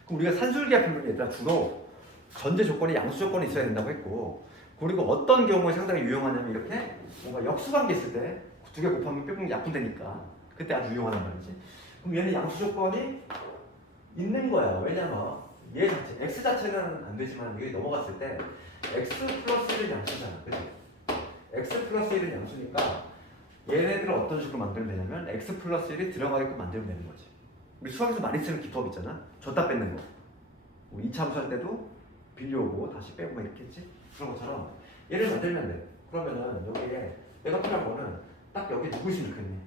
그럼 우리가 산술기하 표현이 얘들아 주로 전제 조건이 양수 조건이 있어야 된다고 했고 그리고 어떤 경우에 상당히 유용하냐면 이렇게 뭔가 역수관계 있을 때 두 개 곱하면 뿅뿅 약분되니까 그때 아주 유용하단 말이지. 그럼 얘는 양수 조건이 있는 거야. 왜냐면 얘 자체, x 자체는 안 되지만 여기 넘어갔을 때 x 플러스 1은 양수잖아. 그치? x 플러스 1은 양수니까 얘네들을 어떤 식으로 만들면 되냐면 x 플러스 1이 들어가게끔 만들면 되는 거지. 우리 수학에서 많이 쓰는 기법 있잖아. 줬다 뺏는 거. 우리 2차 함수할 때도 빌려오고 다시 빼고 막 이렇게 했지? 그런 것처럼 얘를 만들면 돼. 그러면은 여기에 내가 필요한 거는 딱 여기 누구 있으면 좋겠네.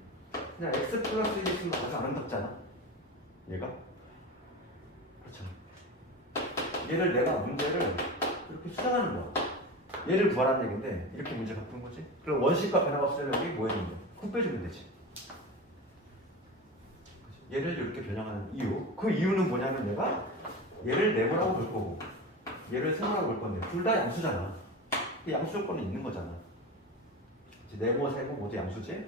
그냥 x 플러스 1이 있으면 아주 아름답잖아. 얘가. 그렇죠. 얘를 내가 문제를 이렇게 수정하는 거야. 얘를 구하라는 얘기인데 이렇게 문제 바꾸는 거지. 그럼 원식과 변화가 없으면 여기 뭐 했는데? 쿵 빼주면 되지. 얘를 이렇게 변형하는 이유. 그 이유는 뭐냐면 내가 얘를 네모라고 볼 거고 얘를 세모라고 볼 건데 둘 다 양수잖아. 그 양수 조건이 있는 거잖아. 네모, 세모 모두 양수지.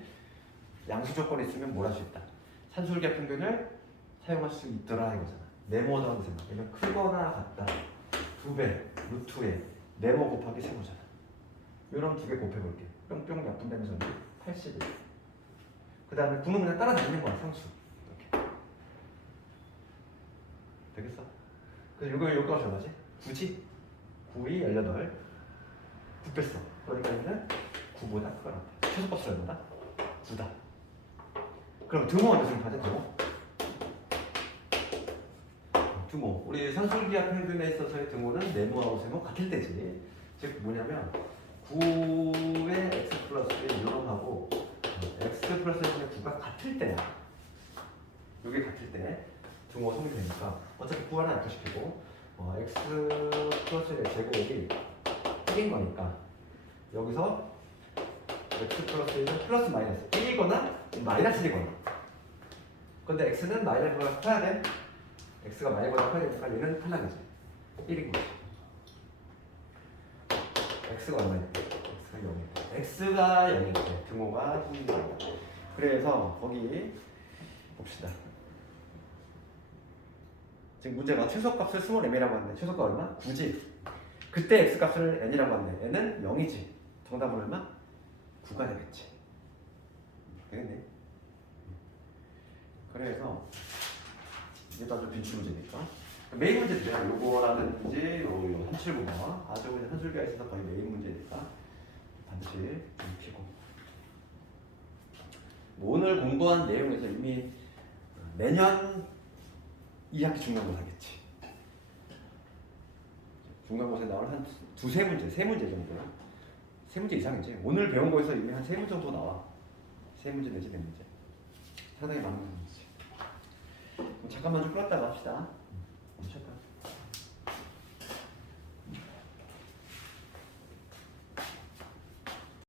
양수 조건이 있으면 뭘 할 수 있다. 산술계 평균을 사용할 수 있더라 이거잖아. 네모라고 생각. 왜냐면 크거나 같다. 2배, 루트에 네모 곱하기 세모잖아. 이런 두 개 곱해볼게. 뿅뿅 약분되면서 81. 그 다음에 9는 그냥 따라다니는 거야. 상수. 이렇게. 되겠어? 그래서 이거 여기까지 얼마지? 9지? 9이 18. 9 뺐어. 그러니까 얘는 9보다 크거나 같아. 최소값이 얼마다? 9다. 그럼 등호가 몇을 가져? 등호. 우리 산술기하 평균에 있어서의 등호는 네모하고 세모 같을 때지. 즉 뭐냐면 9의 x 플러스 1 요놈하고 x 플러스 1의 9가 같을 때야. 이게 같을 때 등호가 성립되니까 어차피 9 하나 약화시키고 x 플러스 1의 제곱이 1인 거니까 여기서 x 플러스 1은 플러스 마이너스 1이거나 마이너스 1이거나 근데 x는 마이너스보다 커야 돼. x가 마이너스보다 커야 되니까 얘는 탈락이지. 1인 거지. x가 얼마일 때? x가 0일 때 등호가 성립된다. 그래서 거기 봅시다. 지금 문제가 최소값을 스몰 m이라고 하는데 최소값 얼마? 9지. 그때 x값을 n이라고 하는데 n은 0이지. 정답은 얼마? 9가 되겠지. 되겠네. 그래서 이게 다 좀 빈출 문제니까 메인 문제들이야. 요거라든지 요 현실문화 아주 그냥 현실계가 있어서 거의 메인 문제니까 반드시 좀 익히고 뭐 오늘 공부한 내용에서 이미 내년 2학기 중간고사 하겠지. 중간고사에 나올 한 두세 문제, 세 문제 정도야. 세 문제 이상이지. 오늘 배운 거에서 이미 한 세 문제 정도 나와. 세 문제 내지 네 문제. 상당히 많은 문제지. 잠깐만 좀 끌었다가 합시다.